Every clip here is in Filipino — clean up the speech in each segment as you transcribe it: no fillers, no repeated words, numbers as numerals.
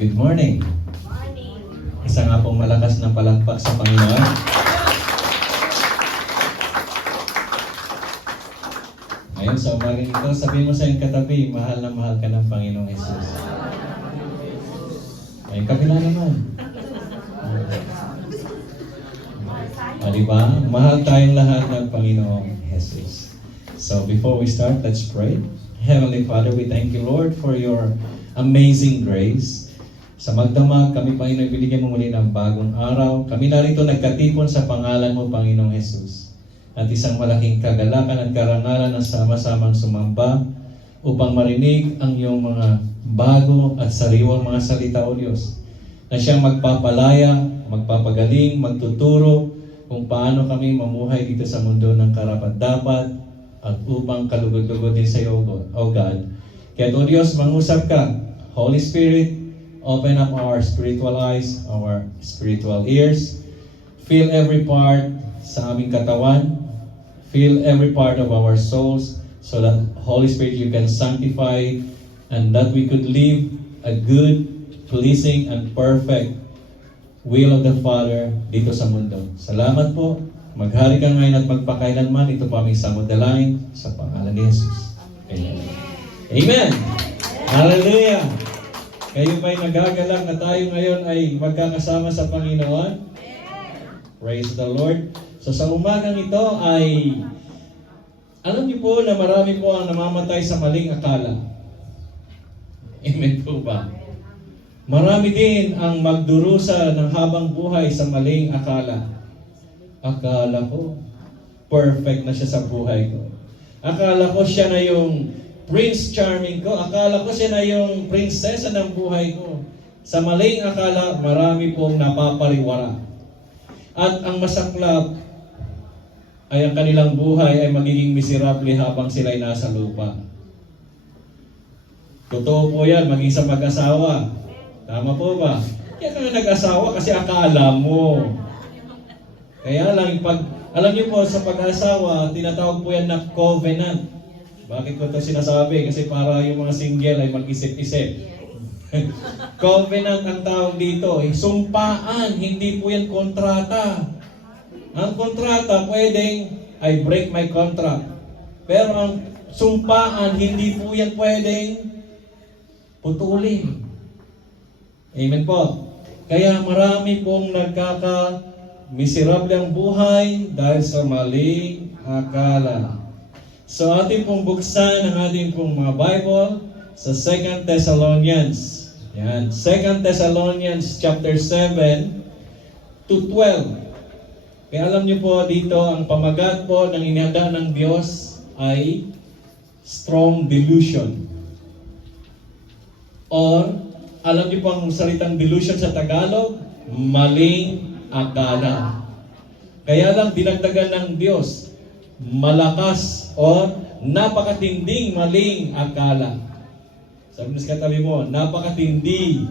Good morning. Morning. Isa nga pong malakas na palakpak sa Panginoon. Ngayon sa umagang ito, sabihin mo sa iyong katabi, mahal na mahal ka ng Panginoong Jesus. Ay, kabila naman. Diba? Mahal tayong lahat ng Panginoong Jesus. So before we start, let's pray. Heavenly Father, we thank you, Lord, for your amazing grace. Sa magdamag, kami, Panginoon, binigyan mo muli ng bagong araw. Kami narito nagkatipon sa pangalan mo, Panginoong Jesus. At isang malaking kagalakan at karangalan na sama-samang sumamba upang marinig ang iyong mga bago at sariwang mga salita, O Diyos, na siyang magpapalaya, magpapagaling, magtuturo kung paano kami mamuhay dito sa mundo ng karapat-dapat at upang kalugod-lugod din sa iyo, O God. Kaya, O Diyos, mangusap ka. Holy Spirit, open up our spiritual eyes, our spiritual ears. Feel every part sa aming katawan. Feel every part of our souls so that, Holy Spirit, you can sanctify and that we could live a good, pleasing, and perfect will of the Father dito sa mundo. Salamat po. Maghari ka ngayon at magpakailanman. Ito po aming samudalain sa pangalan ni Jesus. Amen. Amen. Hallelujah. Kayo ba'y nagagalak na tayo ngayon ay magkakasama sa Panginoon? Praise the Lord. So sa umagang ito ay, alam niyo po na marami po ang namamatay sa maling akala. Amen po ba? Marami din ang magdurusa ng habang buhay sa maling akala. Akala ko, perfect na siya sa buhay ko. Akala ko siya na yung Prince Charming ko. Akala ko siya na yung prinsesa ng buhay ko. Sa maling akala, marami pong napapariwara. At ang masaklap ay ang kanilang buhay ay magiging miserable habang sila'y nasa lupa. Totoo po yan, maging sa mag-asawa. Tama po ba? Kaya ka nga nag-asawa kasi akala mo. Kaya lang, alam niyo po, sa pag-asawa, tinatawag po yan na covenant. Bakit ko ito sinasabi? Kasi para yung mga single ay mag-isip-isip. Covenant ang tawag dito. Sumpaan, hindi po yan kontrata. Ang kontrata pwedeng, I break my contract. Pero ang sumpaan, hindi po yan pwedeng putulin. Amen po. Kaya marami pong nagkaka-miserable ang buhay dahil sa maling akala. So ating pong buksan ang ating pong mga Bible sa 2 Thessalonians. Yan, 2 Thessalonians chapter 7 to 12. Kaya alam niyo po dito, ang pamagat po ng inihanda ng Diyos ay strong delusion. Or, alam niyo po ang salitang delusion sa Tagalog? Maling akala. Kaya lang dinagdagan ng Diyos, malakas o napakatinding maling akala. Sabi mo sa katabi mo, napakatindi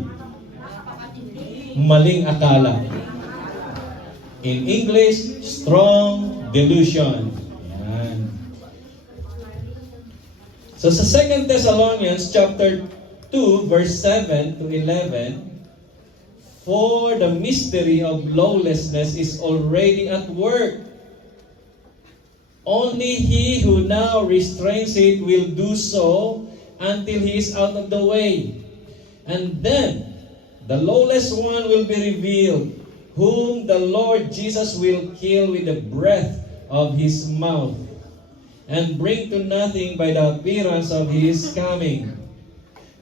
maling akala. In English, strong delusion. Yan. So sa 2 Thessalonians chapter 2 verse 7 to 11, for the mystery of lawlessness is already at work. Only he who now restrains it will do so until he is out of the way. And then the lawless one will be revealed, whom the Lord Jesus will kill with the breath of his mouth, and bring to nothing by the appearance of his coming.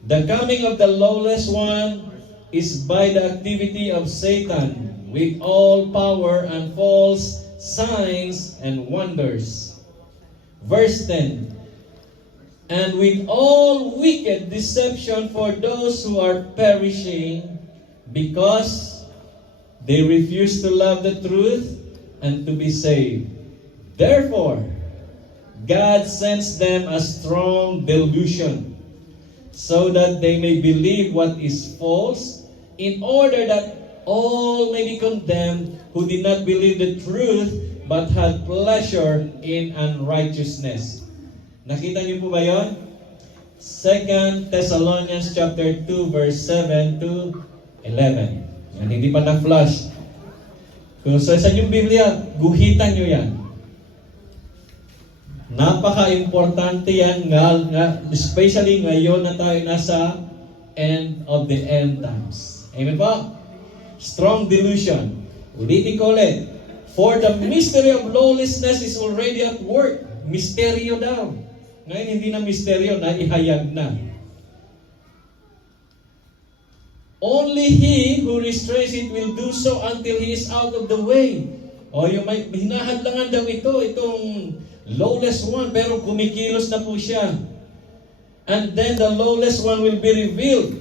The coming of the lawless one is by the activity of Satan, with all power and false signs and wonders. Verse 10, and with all wicked deception for those who are perishing, because they refuse to love the truth and to be saved. Therefore, God sends them a strong delusion, so that they may believe what is false, in order that all may be condemned who did not believe the truth, but had pleasure in unrighteousness. Nakita niyo po ba yon? 2 Thessalonians chapter 2 verse 7 to 11. Yan, hindi pa na-flash. Kung sa inyong Biblia, guhitan nyo yan. Napaka-importante yan, especially ngayon na tayo nasa end of the end times. Amen po? Strong delusion. Ulitin ko ulit. For the mystery of lawlessness is already at work. Misteryo daw. Ngayon hindi na misteryo, na ihayag na. Only he who restrains it will do so until he is out of the way. O yung may hinahadlangan daw itong lawless one, pero kumikilos na po siya. And then the lawless one will be revealed.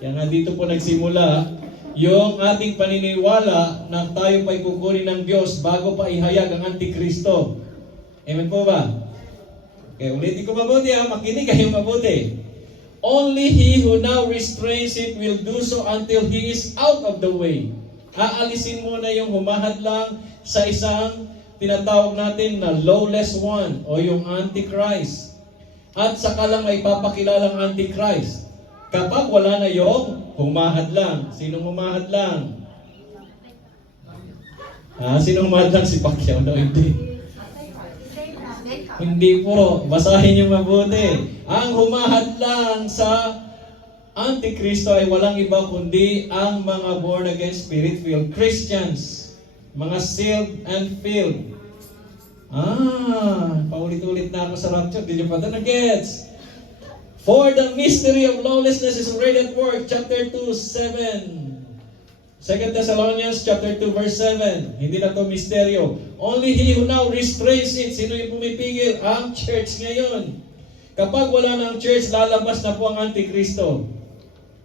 Kaya nga dito po nagsimula yung ating paniniwala na tayo pa'y kukunin ng Diyos bago pa ihayag ang Antikristo. Amen po ba? Okay, ulitin ko mabuti makinig kayo mabuti. Only he who now restrains it will do so until he is out of the way. Aalisin muna yung humahadlang sa isang tinatawag natin na lawless one o yung Antichrist. At saka lang may papakilalang Antichrist. Kapag wala na yung humahadlang. Sinong humahadlang? Sinong humahadlang? Si Pacquiao? No, hindi. Hindi po. Basahin niyo mabuti. Ang humahadlang sa Antikristo ay walang iba kundi ang mga born-again, spirit-filled Christians. Mga sealed and filled. Paulit-ulit na ako sa rapture. Did you pa na-gets? For the mystery of lawlessness is already at work. Chapter 2, 7. 2 Thessalonians chapter 2 verse 7. Hindi na to misteryo. Only he who now restrains it. Sino yung pumipigil? Ang church ngayon. Kapag wala na ang church, lalabas na po ang Antikristo.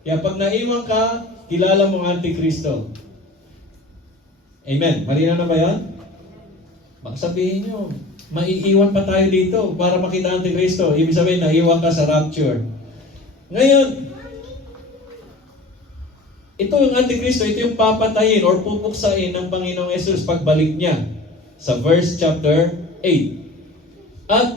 Kaya pag naiwan ka, kilala mo ang Antikristo. Amen. Malinaw na ba yan? Baka sabihin nyo, maiiwan pa tayo dito para makita ang Antikristo. Ibig sabihin, naiwan ka sa rapture. Ngayon, ito yung Antikristo, ito yung papatayin or pupuksain ng Panginoong Yesus pagbalik niya sa verse chapter 8. At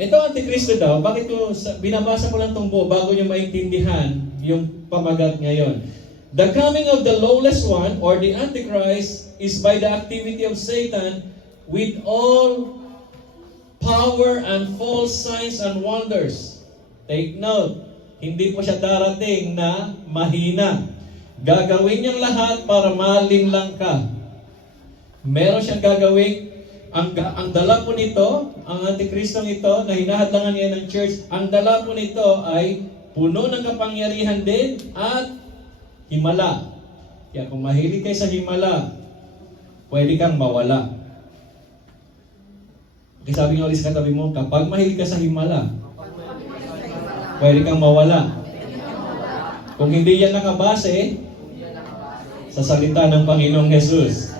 ito Antikristo daw, bakit ko binabasa ko lang itong buo bago nyo maintindihan yung pamagat ngayon. The coming of the lawless one or the Antichrist is by the activity of Satan with all power and false signs and wonders. Take note, hindi po siya darating na mahina. Gagawin niyang lahat para malinlang ka. Meron siyang gagawin. Ang dala po nito, ang Antikristong ito, na hinahadlangan niya ng church, ang dala po nito ay puno ng kapangyarihan din at himala. Kaya kung mahilig kayo sa himala, pwede kang mawala. Kasi sabi nga ulit sa katabi mo, kapag mahilig ka sa himala, pwede kang mawala. Kung hindi yan nakabase sa salita ng Panginoong Jesus.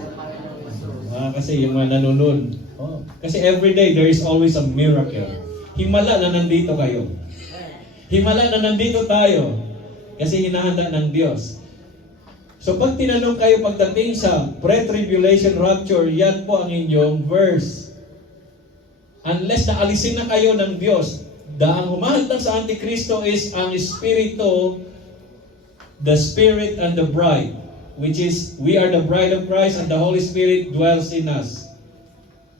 Kasi yung mga nanonood. Kasi every day there is always a miracle. Himala na nandito kayo. Himala na nandito tayo. Kasi hinahanda ng Diyos. So pag tinanong kayo pagdating sa pre-tribulation rapture, yan po ang inyong verse. Unless na alisin na kayo ng Diyos, ang humahantang sa Antikristo is ang Espiritu, the Spirit and the bride, which is, we are the bride of Christ and the Holy Spirit dwells in us.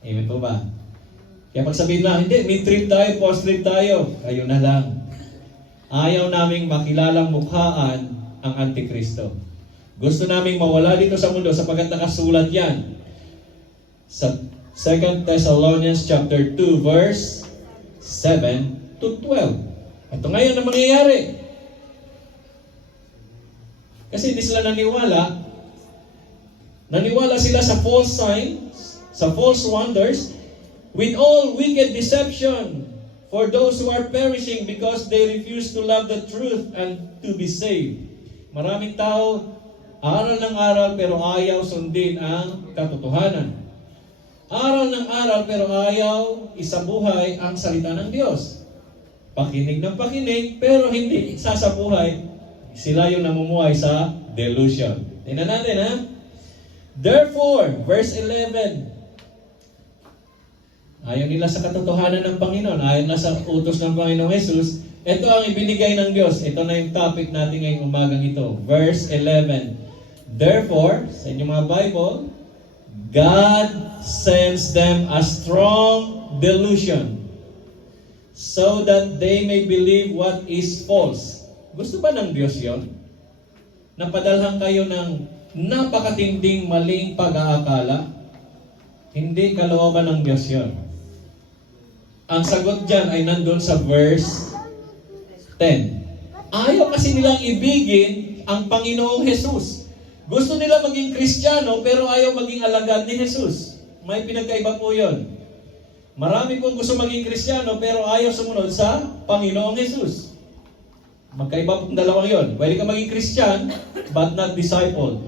Amen po ba? Kaya pag sabihin na, hindi, mid-trip tayo, post-trip tayo, kayo na lang. Ayaw naming makilalang mukhaan ang Antikristo. Gusto naming mawala dito sa mundo sapagkat nakasulat yan sa 2 Thessalonians chapter 2 verse 7 to 12. Ito ngayon na mangyayari. Kasi hindi sila naniwala. Naniwala sila sa false signs, sa false wonders, with all wicked deception for those who are perishing because they refuse to love the truth and to be saved. Maraming tao, aral ng aral pero ayaw sundin ang katotohanan. Aral ng aral pero ayaw isabuhay ang salita ng Diyos. Pakinig ng pakinig pero hindi sasabuhay. Sila yung namumuhay sa delusion. Tingnan natin ha. Therefore, verse 11. Ayaw nila sa katotohanan ng Panginoon. Ayaw nila sa utos ng Panginoong Jesus. Ito ang ibinigay ng Diyos. Ito na yung topic natin ngayong umagang ito. Verse 11. Therefore, sa inyong mga Bible, God sends them a strong delusion so that they may believe what is false. Gusto ba ng Diyos yon? Napadalhan kayo ng napakatinding maling pag-aakala? Hindi kalooban ng Diyos yon. Ang sagot dyan ay nandun sa verse 10. Ayaw kasi nilang ibigin ang Panginoong Jesus. Gusto nila maging Kristiyano pero ayaw maging alagad ni Jesus. May pinagkaiba po yun. Marami pong gusto maging Kristiyano pero ayaw sumunod sa Panginoong Jesus. Magkaiba pong dalawang yun. Pwede ka maging Christian but not discipled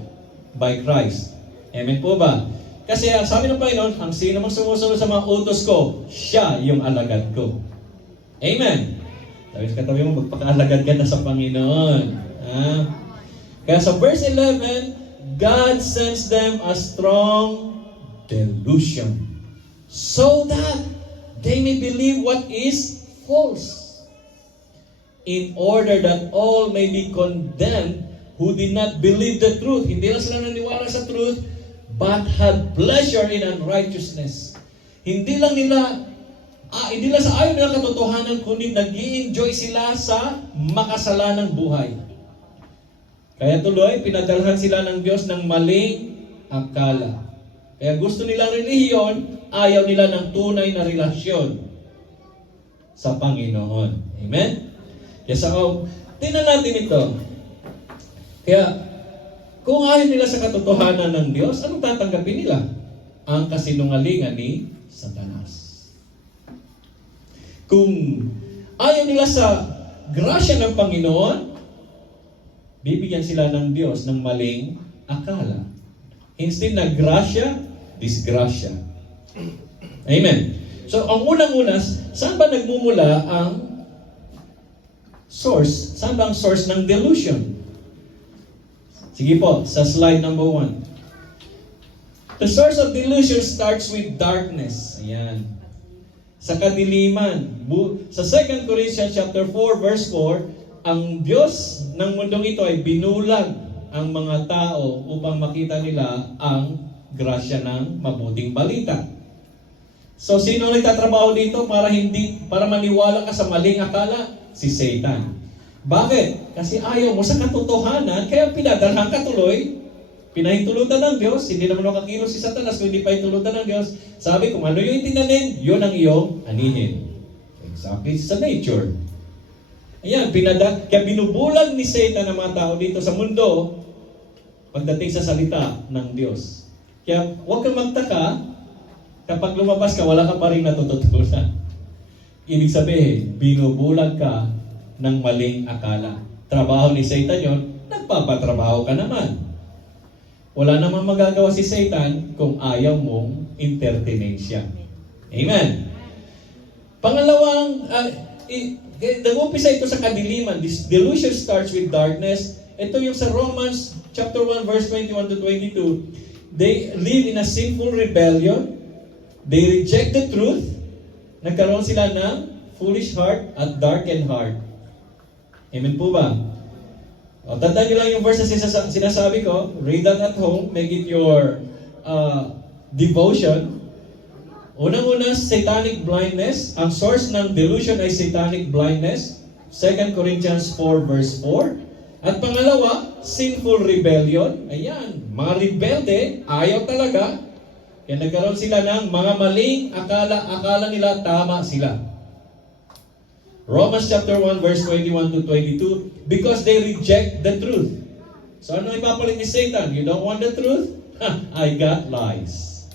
by Christ. Amen po ba? Kasi ang sabi ng Panginoon, ang sino mang sumusunod sa mga utos ko, siya yung alagad ko. Amen. Sabi sa katabi mo, magpakaalagad ka na sa Panginoon. Kaya sa verse 11, God sends them a strong delusion so that they may believe what is false, in order that all may be condemned who did not believe the truth. Hindi lang sila naniwala sa truth, but had pleasure in unrighteousness. Hindi lang sa ayaw nila katotohanan, kundi nag-i-enjoy sila sa makasalanang buhay. Kaya tuloy, pinadalhan sila ng Diyos ng maling akala. Kaya gusto nilang relihiyon, ayaw nila ng tunay na relasyon sa Panginoon. Amen? Kaya tingnan natin ito. Kaya, kung ayaw nila sa katotohanan ng Diyos, anong tatanggapin nila? Ang kasinungalingan ni Satanas. Kung ayaw nila sa grasya ng Panginoon, bibigyan sila ng Diyos ng maling akala. Instead na grasya, disgrasya. Amen. So, ang unang-una, saan ba nagmumula ang source? Saan ba ang source ng delusion? Sige po, sa slide number 1. The source of delusion starts with darkness. Ayan. Sa kadiliman. Sa 2 Corinthians chapter 4 verse 4, ang Diyos ng mundong ito ay binulag ang mga tao upang makita nila ang grasya ng mabuting balita. So sino nagtatrabaho dito para maniwala ka sa maling akala? Si Satan. Bakit? Kasi ayaw mo sa katotohanan, kaya pinadalhan ka tuloy. Pinahintulutan ng Diyos, hindi naman makakilos si Satanas kung hindi pahintulutan ng Diyos. Sabi, kung ano yung itinanim, yun ang iyong anihin. Exactly sa nature. Ayan, kaya binubulag ni Satan ang mga tao dito sa mundo pagdating sa salita ng Diyos. Kaya huwag kang magtaka, kapag lumabas ka, wala ka pa rin natututunan. Ibig sabihin, binubulag ka ng maling akala. Trabaho ni Satan yon, nagpapatrabaho ka naman. Wala namang magagawa si Satan kung ayaw mong entertainin siya. Amen. Pangalawang, nag-umpisa ito sa kadiliman. This delusion starts with darkness. Ito yung sa Romans chapter 1 verse 21 to 22. They live in a sinful rebellion. They reject the truth. Nagkaroon sila ng foolish heart at darkened heart. Amen po ba? O, tandaan nyo lang yung verse na sinasabi ko. Read that at home. Make it your devotion. Unang-una, satanic blindness. Ang source ng delusion ay satanic blindness. 2 Corinthians 4 verse 4. At pangalawa, sinful rebellion. Ayan, mga rebelde, ayaw talaga. Kaya nagkaroon sila ng mga maling akala. Akala nila tama sila. Romans chapter 1 verse 21 to 22, because they reject the truth. So ano ipapalit ni Satan? You don't want the truth? I got lies.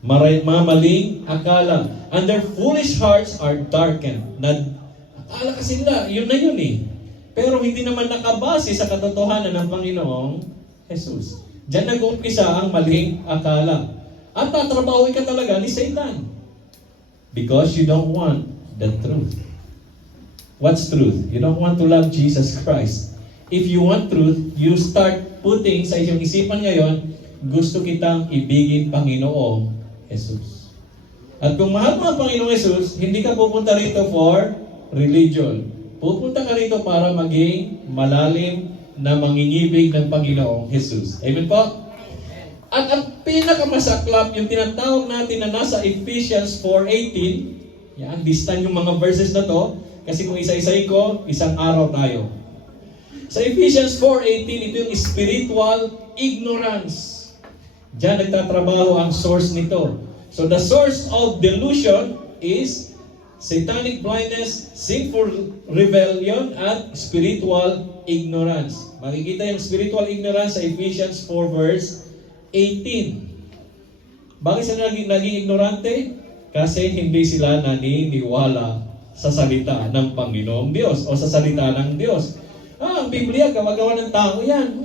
Mga maling akala. And their foolish hearts are darkened. Akala kasi nila, yun na yun eh. Pero hindi naman nakabase sa katotohanan ng Panginoong Jesus. Diyan nag-uumpisa ang maling akala. At tatrabahoy ka talaga ni Satan. Because you don't want the truth. What's truth? You don't want to love Jesus Christ. If you want truth, you start putting sa iyong isipan ngayon, gusto kitang ibigin Panginoong Jesus. At kung mahal mo ang Panginoong Jesus, hindi ka pupunta rito for religion. Pupunta ka rito para maging malalim na mangingibig ng Panginoong Jesus. Amen po? At ang pinakamasaklap, yung tinatawag natin na nasa Ephesians 4:18, yan, listan yung mga verses na to, kasi kung isa-isay ko, isang araw tayo. Sa Ephesians 4:18, ito yung spiritual ignorance. Diyan nagtatrabaho ang source nito. So the source of delusion is satanic blindness, sinful rebellion, at spiritual ignorance. Makikita yung spiritual ignorance sa Ephesians 4 verse 18. Bakit sila naging ignorante? Kasi hindi sila naniniwala sa salita ng Panginoong Diyos o sa salita ng Diyos. Ang Biblia, gawa-gawa ng tao yan.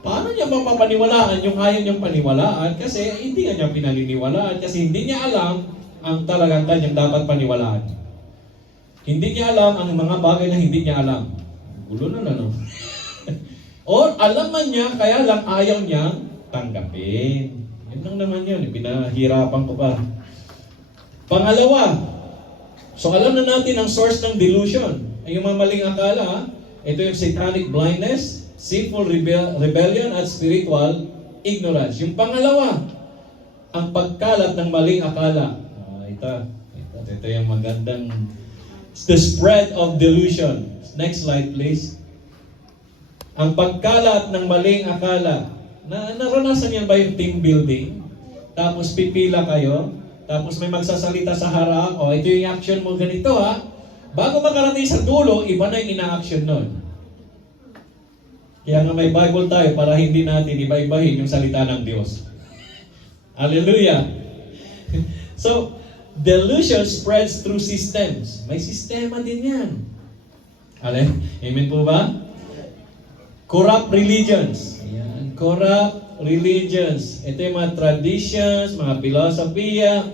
Paano niya mapapaniwalaan yung ayaw niyang paniwalaan? Kasi hindi niya pinaniniwalaan kasi hindi niya alam ang talagang kanyang dapat paniwalaan. Hindi niya alam ang mga bagay na hindi niya alam. Gulo na, no? Or alam man niya, kaya lang ayaw niyang tanggapin. Yan lang naman yun. Pinahirapan ko pa. Pangalawa, so alam na natin ang source ng delusion. Ay yung mga maling akala, ito yung satanic blindness, sinful rebellion, at spiritual ignorance. Yung pangalawa, ang pagkalat ng maling akala. Ito yung magandang the spread of delusion. Next slide please. Ang pagkalat ng maling akala. Naranasan yan ba yung team building? Tapos pipila kayo, tapos may magsasalita sa harap, ito yung action mo ganito ha. Bago makarating sa dulo, iba na yung ina-action nun. Kaya nga may Bible tayo para hindi natin iba-ibahin yung salita ng Diyos. Hallelujah! So, delusion spreads through systems. May sistema din yan. Amen po ba? Corrupt religions. Ayan. Corrupt religions. Ito yung mga traditions, mga filosofiya.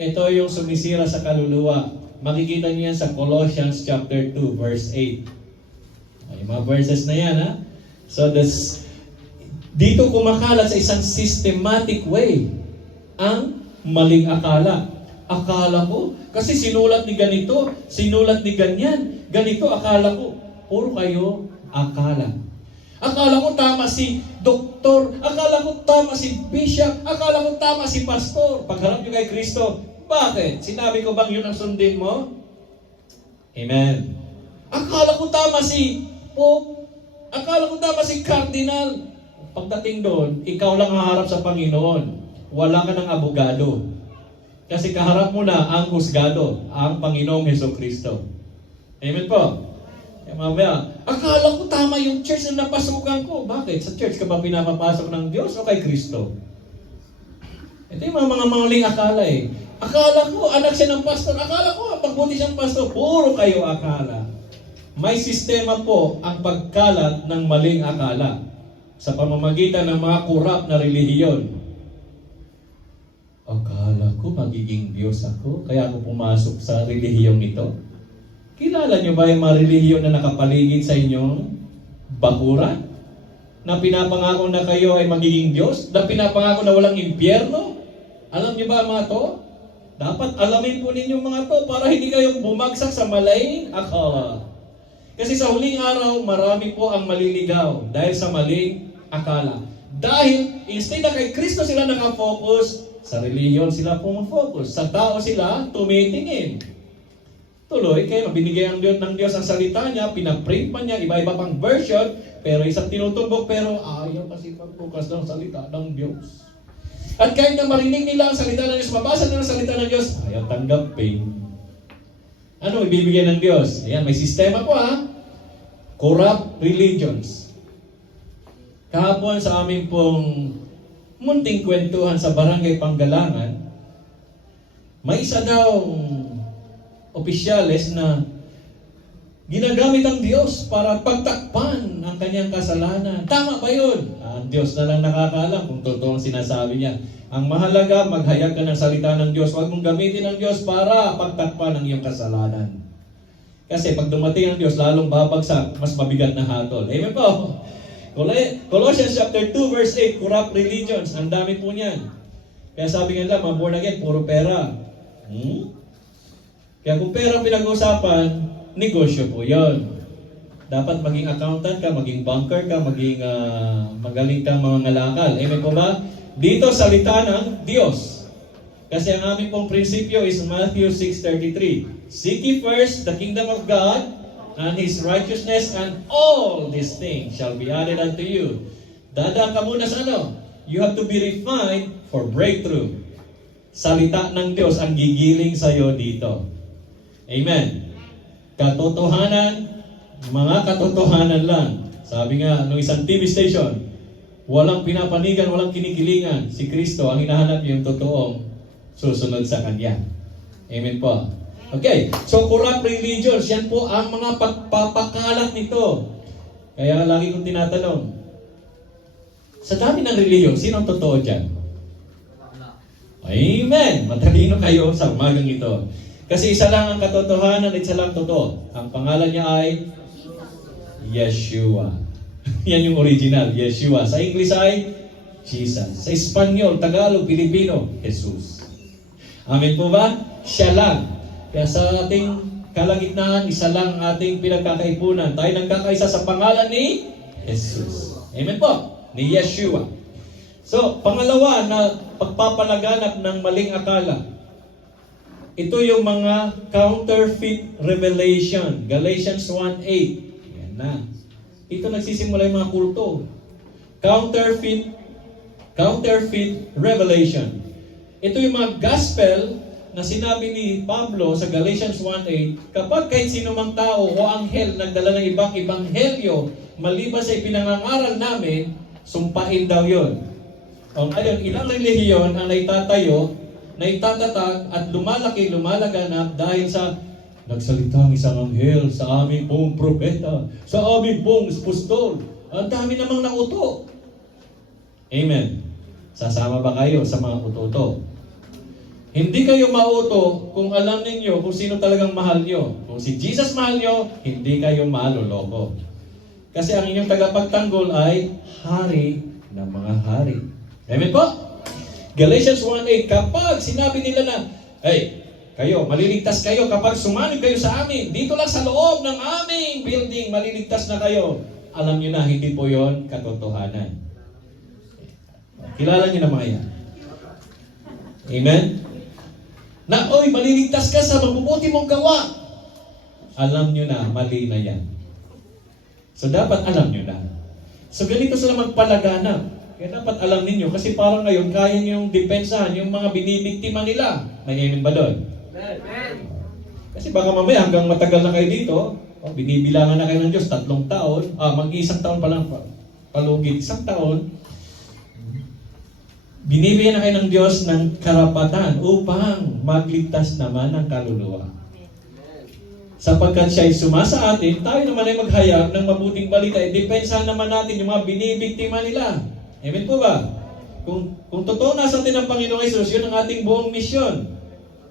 Ito yung sumisira sa kaluluwa. Makikita niyo yan sa Colossians chapter 2, verse 8. Yung mga verses na yan, ha? So, dito kumakalat sa isang systematic way ang maling akala. Akala ko, kasi sinulat ni ganito, sinulat ni ganyan, ganito akala ko. Puro kayo akala. Akala ko tama si doktor, akala ko tama si bishop, akala ko tama si pastor. Pagharap nyo kay Kristo, bakit? Sinabi ko bang yun ang sundin mo? Amen. Akala ko tama si Pope, akala ko tama si Cardinal. Pagdating doon, ikaw lang haharap sa Panginoon. Wala ka ng abogado. Kasi kaharap mo na ang husgado, ang Panginoong Hesukristo. Amen po. Kaya mamaya, akala ko tama yung church na napasukan ko. Bakit? Sa church ka ba pinapapasok ng Diyos o kay Kristo? Ito yung mga maling akala eh. Akala ko, anak siya ng pastor. Akala ko, pagbuti siyang pastor. Puro kayo akala. May sistema po ang pagkalat ng maling akala sa pamamagitan ng mga kurap na relihiyon. Akala ko magiging Diyos ako, kaya ako pumasok sa relihiyong ito. Kilala niyo ba yung mga relihiyon na nakapaligid sa inyong bakuran? Na pinapangako na kayo ay magiging Diyos? Na pinapangako na walang impyerno? Alam niyo ba mga to? Dapat alamin po ninyo mga to para hindi kayo bumagsak sa maling akala. Kasi sa huling araw, marami po ang maliligaw dahil sa maling akala. Dahil instead na kay Kristo sila nakafocus, sa reliyon sila pumafocus. Sa tao sila tumitingin. Tuloy, kaya binigay ang Diyos ng Diyos ang salita niya, pinaprint pa niya, iba-iba pang version, pero isang tinutumbok, pero ayaw kasi pag-focus ng salita ng Diyos. At kahit na marinig nila ang salita ng Diyos, mabasa nila ang salita ng Diyos, ayaw tanggapin. Ano ibibigay ng Diyos? Ayan, may sistema po ha. Corrupt religions. Kahapon sa aming pong munting kwentuhan sa Barangay Panggalangan, may isa daw opisyales na ginagamit ang Diyos para pagtakpan ang kanyang kasalanan. Tama ba yun? Ang Diyos na lang nakakaalam kung totoo ang sinasabi niya. Ang mahalaga, maghayag ka ng salita ng Diyos. Huwag mong gamitin ang Diyos para pagtakpan ang iyong kasalanan. Kasi pag dumating ang Diyos, lalong babagsak, mas mabigat na hatol. Amen po? Colossians chapter 2 verse 8, corrupt religions. Ang dami po niyan. Kaya sabi nga lang, mga born again, puro pera. Kaya kung pera pinag-uusapan, negosyo po yon. Dapat maging accountant ka, maging banker ka, maging magaling kang mga ngalakal. Amen po ba? Dito salita ng Diyos. Kasi ang aming pong prinsipyo is Matthew 6:33. Seek ye first the kingdom of God and His righteousness, and all these things shall be added unto you. Dadaan ka muna sa ano? You have to be refined for breakthrough. Salita ng Diyos ang gigiling sa iyo dito. Amen. Katotohanan, mga katotohanan lang. Sabi nga nung isang TV station, walang pinapanigan, walang kinikilingan. Si Kristo ang hinahanap yung totoong susunod sa Kanya. Amen po. Okay, so corrupt religions, yan po ang mga pagpapakalat nito. Kaya lagi kong tinatanong, sa dami ng reliyon, sino ang totoo dyan? Amen! Matalino kayo sa umagang ito. Kasi isa lang ang katotohanan at isa lang totoo. Ang pangalan niya ay Yeshua. Yan yung original, Yeshua. Sa English ay Jesus. Sa Espanyol, Tagalog, Pilipino, Jesus. Amen po ba? Siya lang. Kaya sa ating kalagitnaan, isa lang ating pinagkakaipunan. Tayo nagkakaisa sa pangalan ni Jesus. Amen po? Ni Yeshua. So, pangalawa na pagpapalaganap ng maling akala. Ito yung mga counterfeit revelation. Galatians 1:8. Yan na. Ito nagsisimula yung mga kulto. Counterfeit revelation. Ito yung mga gospel na sinabi ni Pablo sa Galatians 1:8, kapag kahit sino mang tao o anghel nagdala ng ibang ebanghelyo maliban sa ipinangangaral namin, sumpain daw yun. O ngayon, ilang relihiyon ang naitatayo, naitatatag at lumalaganap dahil sa nagsalita ang isang anghel sa aming pong propeta, sa aming pong apostol. Ang dami namang nauto. Amen. Sasama ba kayo sa mga uto-uto? Hindi kayo mauto kung alam ninyo kung sino talagang mahal nyo. Kung si Jesus mahal nyo, hindi kayo maloloko. Kasi ang inyong tagapagtanggol ay hari ng mga hari. Amen po? Galatians 1:8, kapag sinabi nila na, hey, kayo, maliligtas kayo kapag sumanib kayo sa amin. Dito lang sa loob ng aming building, maliligtas na kayo. Alam nyo na, hindi po yon katotohanan. Kilala nyo na mga yan. Amen? Na, oy, maliligtas ka sa mabubuti mong gawa. Alam nyo na, mali na yan. So, dapat alam nyo na. So, ganito sila magpalaganap. Kaya dapat alam ninyo, kasi parang ngayon, kaya nyo yung depensahan, yung mga binibiktima nila. May amen ba doon? Amen. Kasi baka mamaya, hanggang matagal na kayo dito, binibilangan na kayo ng Diyos, 3 taon, mag-isang taon pa lang, palugit, 1 taon, binibigyan na kayo ng Diyos ng karapatan upang magligtas naman ang kaluluwa. Sapagkat siya ay sumasa atin, tayo naman ay maghayag ng mabuting balita. Depensahan naman natin yung mga binibiktima nila. Amen po ba? Kung totoo nasa atin ang Panginoong Hesus, yun ang ating buong misyon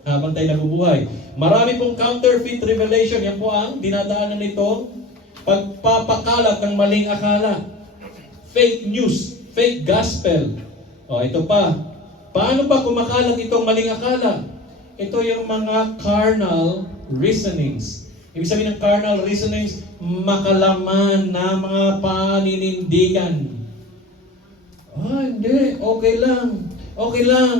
habang tayo nabubuhay. Marami pong counterfeit revelation. Yan po ang dinadaanan nito. Pagpapakalat ng maling akala. Fake news. Fake gospel. Ito pa. Paano ba kumakalat itong maling akala? Ito yung mga carnal reasonings. Ibig sabihin ng carnal reasonings, makalaman na mga paninindigan. Hindi. Okay lang. Okay lang.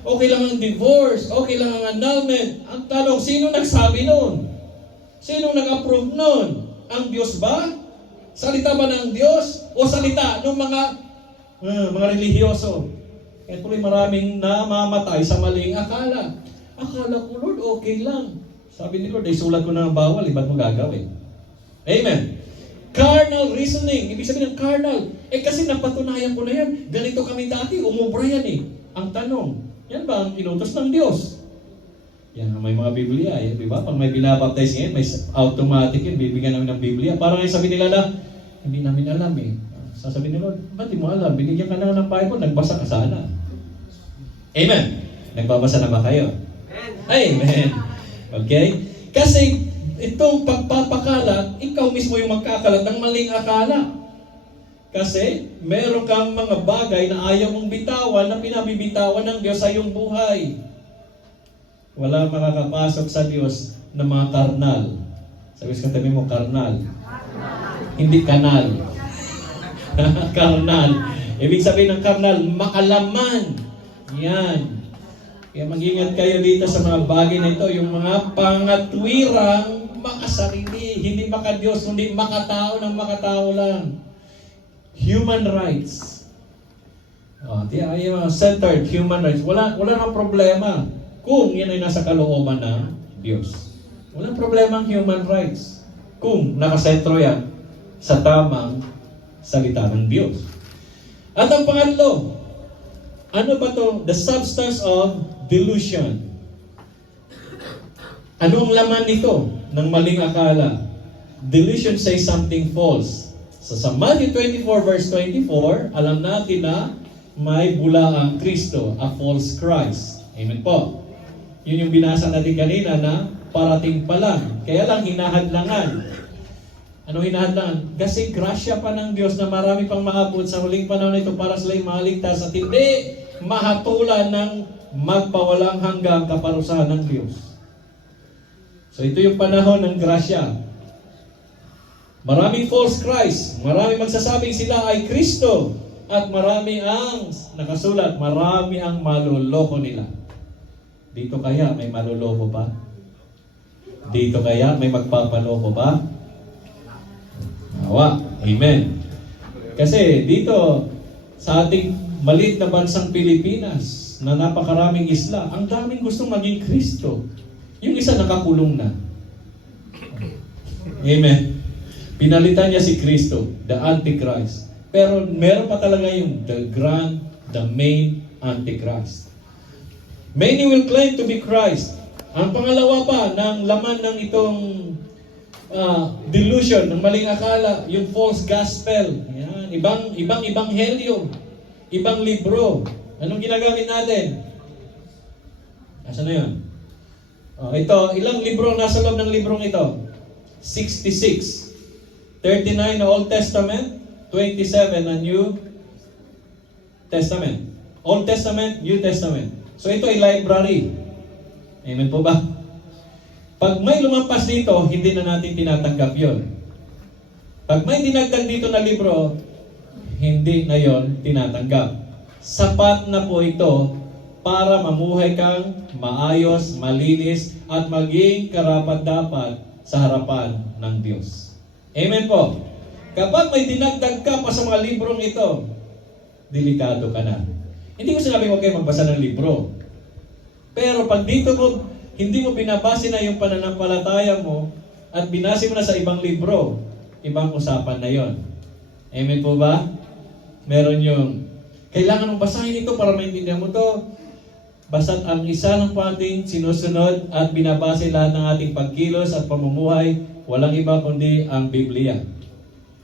Okay lang ang divorce. Okay lang ang annulment. Ang tanong, sino nagsabi nun? Sino nag-approve nun? Ang Diyos ba? Salita ba ng Diyos? O salita ng mga relihiyoso? Kaya tuloy maraming namamatay sa maling akala. Akala ko, Lord, okay lang. Sabi ni Lord, sulat ko na ang bawal, ba't mo gagawin? Amen. Carnal reasoning. Ibig sabihin ng carnal. Kasi napatunayan ko na yan. Ganito kami dati, umubra yan eh. Ang tanong, yan ba ang inutos ng Diyos? Yan, may mga Biblia, di ba? Pag may binabaptize ngayon, may automatic yun, bibigyan namin ng Biblia. Parang ngayon sabi nila na, hindi namin alam eh. Sasabihin ni Lord, ba't di mo alam? Binigyan ka na ng Bible, nagbasa ka sana. Amen. Nagbabasa na ba kayo? Amen. Okay? Kasi itong pagpapakalat, ikaw mismo yung magkakalat ng maling akala. Kasi meron kang mga bagay na ayaw mong bitawan na pinabibitawan ng Diyos sa iyong buhay. Wala makakapasok sa Diyos na mga karnal. Sabi sa katabi mo, karnal. Hindi kanal. Karnal. Ibig sabihin ng karnal, makalaman. Yan. Kaya mag-ingat kayo dito sa mga bagay na ito, yung mga pangatwirang makasarili, hindi makadiyos, hindi makatao ng makatao lang. Human rights. Yung centered human rights. Wala nang problema kung yan ay nasa kalooban ng Diyos. Walang problema ang human rights kung nakasentro yan sa tamang salita ng Diyos. At ang pangatlo, ano ba to? The substance of delusion. Ano ang laman nito ng maling akala? Delusion says something false. So sa Matthew 24 verse 24, alam natin na may bula ang Kristo, a false Christ. Amen po. Yun yung binasa natin kanina na parating pa lang. Kaya lang hinahadlangan. Ano hinahadlangan? Kasi grasya pa ng Diyos na marami pang maabot sa huling panahon ito para sila'y maligtas at hindi mahatulan ng magpawalang hanggang kaparusahan ng Diyos. So ito yung panahon ng grasya. Maraming false Christ. Maraming magsasabing sila ay Kristo. At marami ang nakasulat, marami ang maluloko nila. Dito kaya may maluloko pa? Dito kaya may magpapaloko pa? Nawa. Amen. Kasi dito sa ating maliit na bansang Pilipinas na napakaraming isla, ang daming gustong maging Kristo. Yung isa nakakulong na. Amen. Pinalitan niya si Kristo, the Antichrist. Pero meron pa talaga yung the main Antichrist. Many will claim to be Christ. Ang pangalawa pa ng laman ng itong delusion, ng maling akala, yung false gospel. Yan, ibang ebanghelyo, ibang libro. Anong ginagamit natin? Asan na yun? Ito, ilang libro nasa loob ng librong ito? 66. 39 na Old Testament, 27 na New Testament. Old Testament, New Testament. So ito ay library. Amen po ba? Pag may lumampas dito, hindi na natin tinatanggap yon. Pag may dinagdag dito na libro, hindi na yon tinatanggap. Sapat na po ito para mamuhay kang maayos, malinis, at maging karapat-dapat sa harapan ng Diyos. Amen po. Kapag may dinagdag ka pa sa mga librong ito, delikado ka na. Hindi ko sinabing huwag kayo magbasa ng libro. Pero pag dito mo, hindi mo binabase na yung pananampalataya mo at binase mo na sa ibang libro, ibang usapan na yon. Amen po ba? Meron yung, kailangan mong basahin ito para maintindihan mo to. Basta't ang isa ng ating sinusunod at binabase lahat ng ating pagkilos at pamumuhay, walang iba kundi ang Biblia.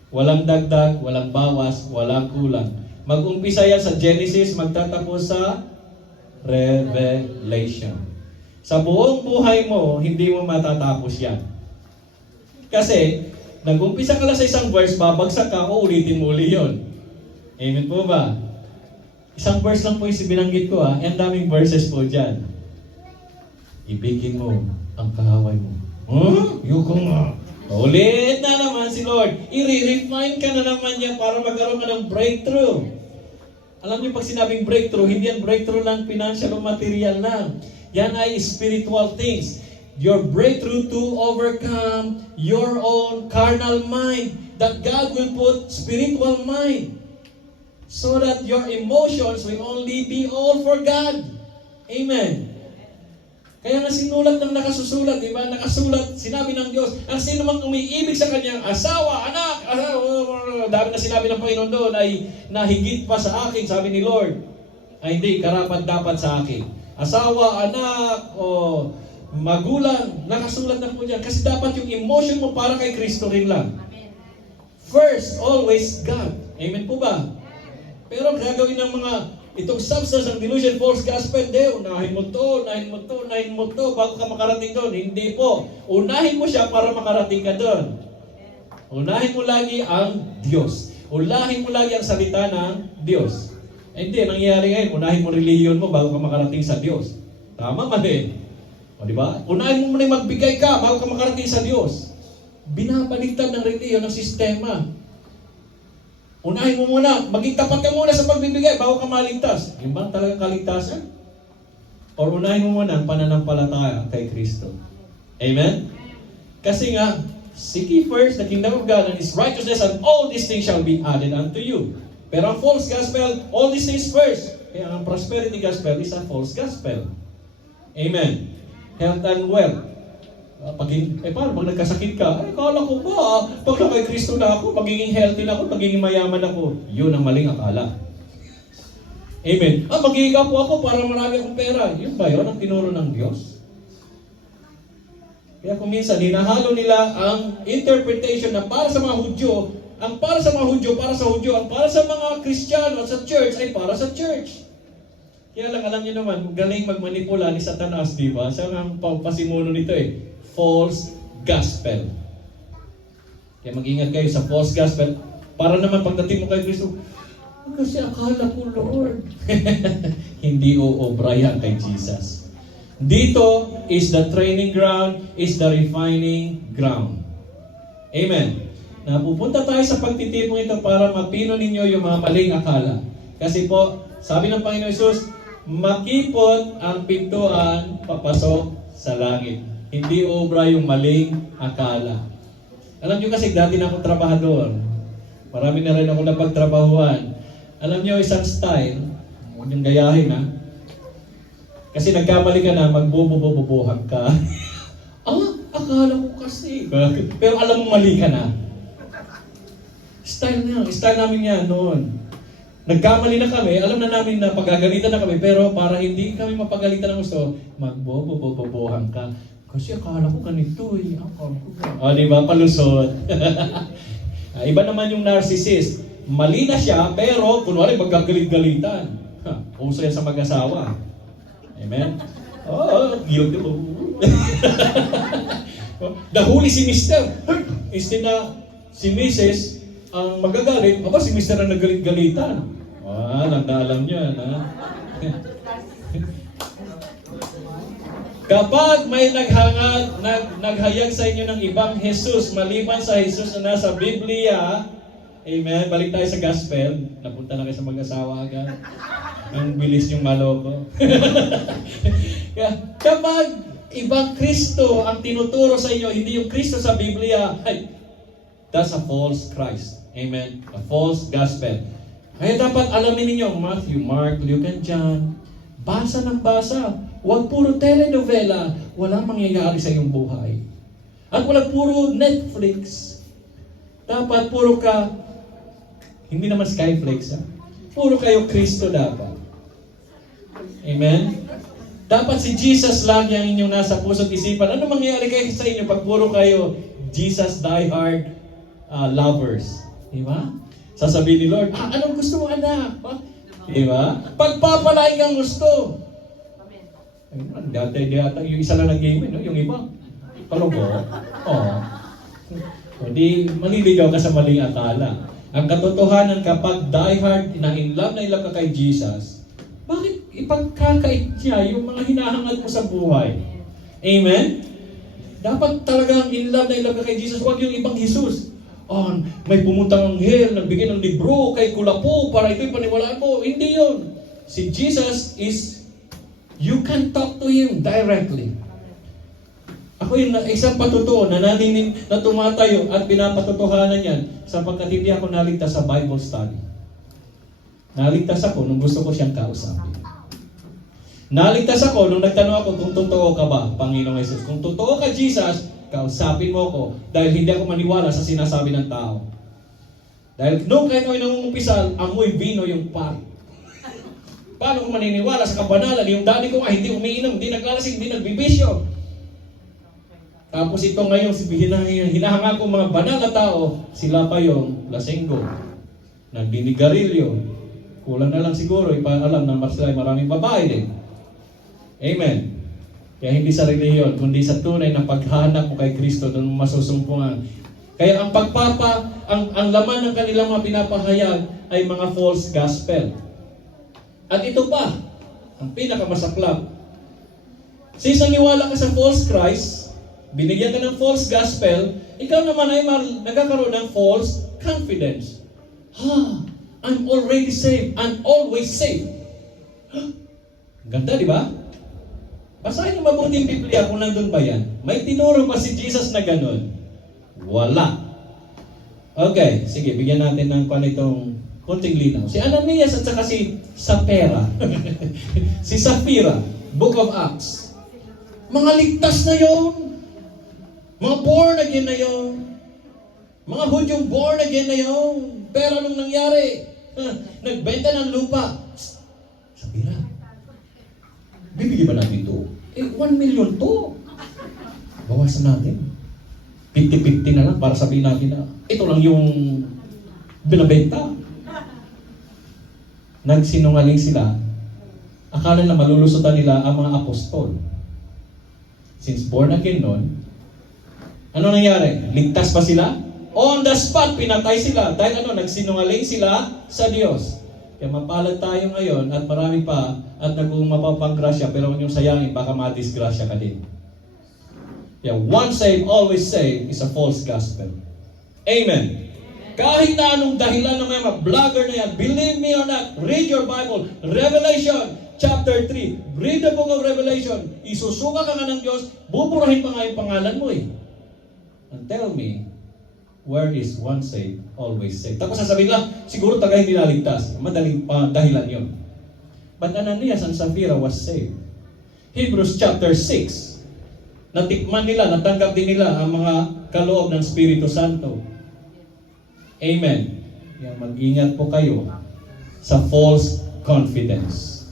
Walang dagdag, walang bawas, walang kulang. Mag-umpisa yan sa Genesis, magtatapos sa Revelation. Sa buong buhay mo, hindi mo matatapos yan. Kasi, nag-umpisa ka lang sa isang verse, babagsak ka, uulitin mo uli yun. Amen po ba? Isang verse lang po yung binanggit ko ha. Ang daming verses po dyan. Ibigin mo ang kaaway mo. Yuko nga. Ulit na naman si Lord. I-refine ka na naman niya para magkaroon ka ng breakthrough. Alam niyo pag sinabing breakthrough, hindi yan breakthrough lang financial o material lang. Yan ay spiritual things. Your breakthrough to overcome your own carnal mind. That God will put spiritual mind. So that your emotions will only be all for God. Amen. Kaya nga sinulat ng nakasusulat, di ba? Nakasulat, sinabi ng Diyos, ang sino mang umiibig sa kanyang asawa, anak, dami na sinabi ng Panginoon doon ay nahigit pa sa akin, sabi ni Lord. Ay hindi, karapat dapat sa akin. Asawa, anak, o magulang, nakasulat na po dyan. Kasi dapat yung emotion mo para kay Kristo rin lang. First, always God. Amen po ba? Pero gagawin ng mga itong substance ng delusion, false gospel, unahin mo to, bago ka makarating doon. Hindi po. Unahin mo siya para makarating ka doon. Unahin mo lagi ang Diyos. Unahin mo lagi ang salita ng Diyos. Hindi, nangyayari ngayon, unahin mo religion mo bago ka makarating sa Diyos. Tama, mali. O di ba? Unahin mo muna magbigay ka bago ka makarating sa Diyos. Binabaligtad ng relihiyon ng sistema. Unahin mo muna, maging tapat ka muna sa pagbibigay bago ka maligtas. Yung bang talagang kaligtasan? O unahin mo muna ang pananampalataya kay Kristo. Amen? Kasi nga, seek ye first the kingdom of God and His righteousness, and all these things shall be added unto you. Pero ang false gospel, all these things first. Kaya ang prosperity gospel is a false gospel. Amen. Health and wealth. Paano pag nagkasakit ka? Ay, kala ko ba, pag na kay Kristo na ako, magiging healthy na ako, magiging mayaman ako. Yun ang maling akala. Amen. Magiging po ako para marami akong pera. Yun ba yun ang tinuro ng Diyos? Kaya kung minsan, hinahalo nila ang interpretation na para sa mga Hudyo, ang para sa mga Hudyo, para sa Hudyo, ang para sa mga Kristiyano at sa church ay para sa church. Kaya lang, alam niyo naman, galing magmanipula ni Satanas, di ba? Siya ang pasimuno nito eh. False gospel. Kaya mag-ingat kayo sa false gospel. Para naman pagdating mo kay Kristo, kasi akala ko, Lord. Hindi uobra yan kay Jesus. Dito is the training ground, is the refining ground. Amen. Napupunta tayo sa pagtitipong ito para mapino ninyo yung mga maling akala. Kasi po, sabi ng Panginoon Hesus, makipot ang pintuan papasok sa langit. Hindi obra yung maling akala. Alam nyo kasi dati na akong trabahador. Marami na rin ako napagtrabahuan. Alam nyo isang style, huwag yung gayahin ha. Kasi nagkamali ka na, magbubububuhag ka. Akala ko kasi. Pero alam mo mali ka na. Style namin yan noon. Nagkamali na kami, alam na namin na pagagalitan na kami, pero para hindi kami mapagalitan ng gusto, magbubububuhang ka. Kasi akala ko ganito eh. O, di ba? Palusot. Iba naman yung narcissist. Mali na siya, pero kunwari magagalit-galitan. Uso yan sa mag-asawa. Amen? Guilty mo. Dahuli si Mr. Instead na si Mrs. ang magagalit, si Mr. ang nagalit-galitan. Alam niyo yan, ha? Kapag may naghayag sa inyo ng ibang Jesus, maliban sa Jesus na nasa Biblia, amen, balik tayo sa gospel. Napunta na kayo sa mag-asawa agad. Ang bilis yung maloko. Kapag ibang Kristo ang tinuturo sa inyo, hindi yung Kristo sa Biblia, that's a false Christ. Amen. A false gospel. Kaya dapat alamin ninyo, Matthew, Mark, Luke, and John, basa ng basa. Huwag puro telenovela. Walang mangyayari sa iyong buhay. At walang puro Netflix. Dapat puro ka, hindi naman Skyflix, ha? Puro kayo Kristo dapat. Amen? Dapat si Jesus lang yung inyong nasa puso't isipan. Ano mangyayari kayo sa inyo pag puro kayo Jesus diehard lovers? Diba? Sasabihin ni Lord, anong gusto mo anak? Diba? Pagpapalain kang gusto. Dati yung isa lang nag-game, no? Yung iba. Kalubo. Di maliligaw ka sa maling akala. Ang katotohanan kapag diehard na in love ka kay Jesus, bakit ipagkakait niya yung mga hinahangad mo sa buhay? Amen? Dapat talagang in love ka kay Jesus, huwag yung ibang Jesus. May pumuntang anghel, nagbigay ng libro kay Kulapo para ito'y paniwalaan mo. Hindi yun. Si Jesus is, you can talk to Him directly. Ako yung isang patutuo na naninig na tumatayo at pinapatotohanan yan sapagkat hindi ako naligtas sa Bible study. Naligtas ako nung gusto ko siyang kausapin. Naligtas ako nung nagtanong ako kung totoo ka ba, Panginoong Jesus. Kung totoo ka, Jesus, kausapin mo ko dahil hindi ako maniwala sa sinasabi ng tao. Dahil nung kayo nangungumpisal, amoy vino yung pari. Paano ko maniniwala sa kabanalan? Yung daddy ko hindi umiinom, hindi naglalasing, hindi nagbibisyo. Tapos ito ngayon, hinahangal ko mga banal na tao, sila pa yung lasenggo, nagbinigarilyo. Kulang na lang siguro, ipaalam na maraming babae din. Amen. Kaya hindi sa reliyon, kundi sa tunay na paghanap mo kay Kristo, doon mo masusumpungan. Kaya ang ang laman ng kanilang mga pinapahayag ay mga false gospel. At ito pa, ang pinakamasaklap, Since naniwala ka sa false Christ, binigyan ka ng false gospel, ikaw naman ay nagkakaroon ng false confidence. I'm already saved. I'm always saved. Ganda, di ba? Basahin mo mabuti yung Biblia kung nandun ba yan. May tinuro pa si Jesus na ganun. Wala. Okay, sige, bigyan natin ng itong konting linaw. Si Ananias at saka si Sapphira. Si Sapphira, Book of Acts. Mga ligtas na yon. Mga born again na yon. Mga Hudyong born again na yon. Pero anong nangyari? Nagbenta ng lupa. Sapphira, bibigyan ba natin ito? 1 million to. Bawasan natin. 50-50 na lang para sabihin natin na ito lang yung binabenta. Nagsinungaling sila. Akala na malulusutan nila ang mga apostol. Since born again nun, ano nangyari? Ligtas pa sila? On the spot, pinatay sila. Dahil nagsinungaling sila sa Diyos. Kaya mapalad tayo ngayon at marami pa at kung mapapanggrasya pero kung yung sayangin, baka madisgrasya ka din. Kaya once saved, always saved is a false gospel. Amen. Kahit na anong dahilan ng mga vlogger na yan, believe me or not, read your Bible. Revelation chapter 3. Read the book of Revelation. Isusuka ka nga ng Diyos, buburahin pa nga yung pangalan mo eh. And tell me, where is once saved, always saved? Tapos sasabihin lang, siguro taga hindi naligtas. Madaling dahilan yun. But Ananias and Sapphira was saved. Hebrews chapter 6. Natikman nila, natanggap din nila ang mga kaloob ng Espiritu Santo. Amen. Yan, mag-ingat po kayo sa false confidence.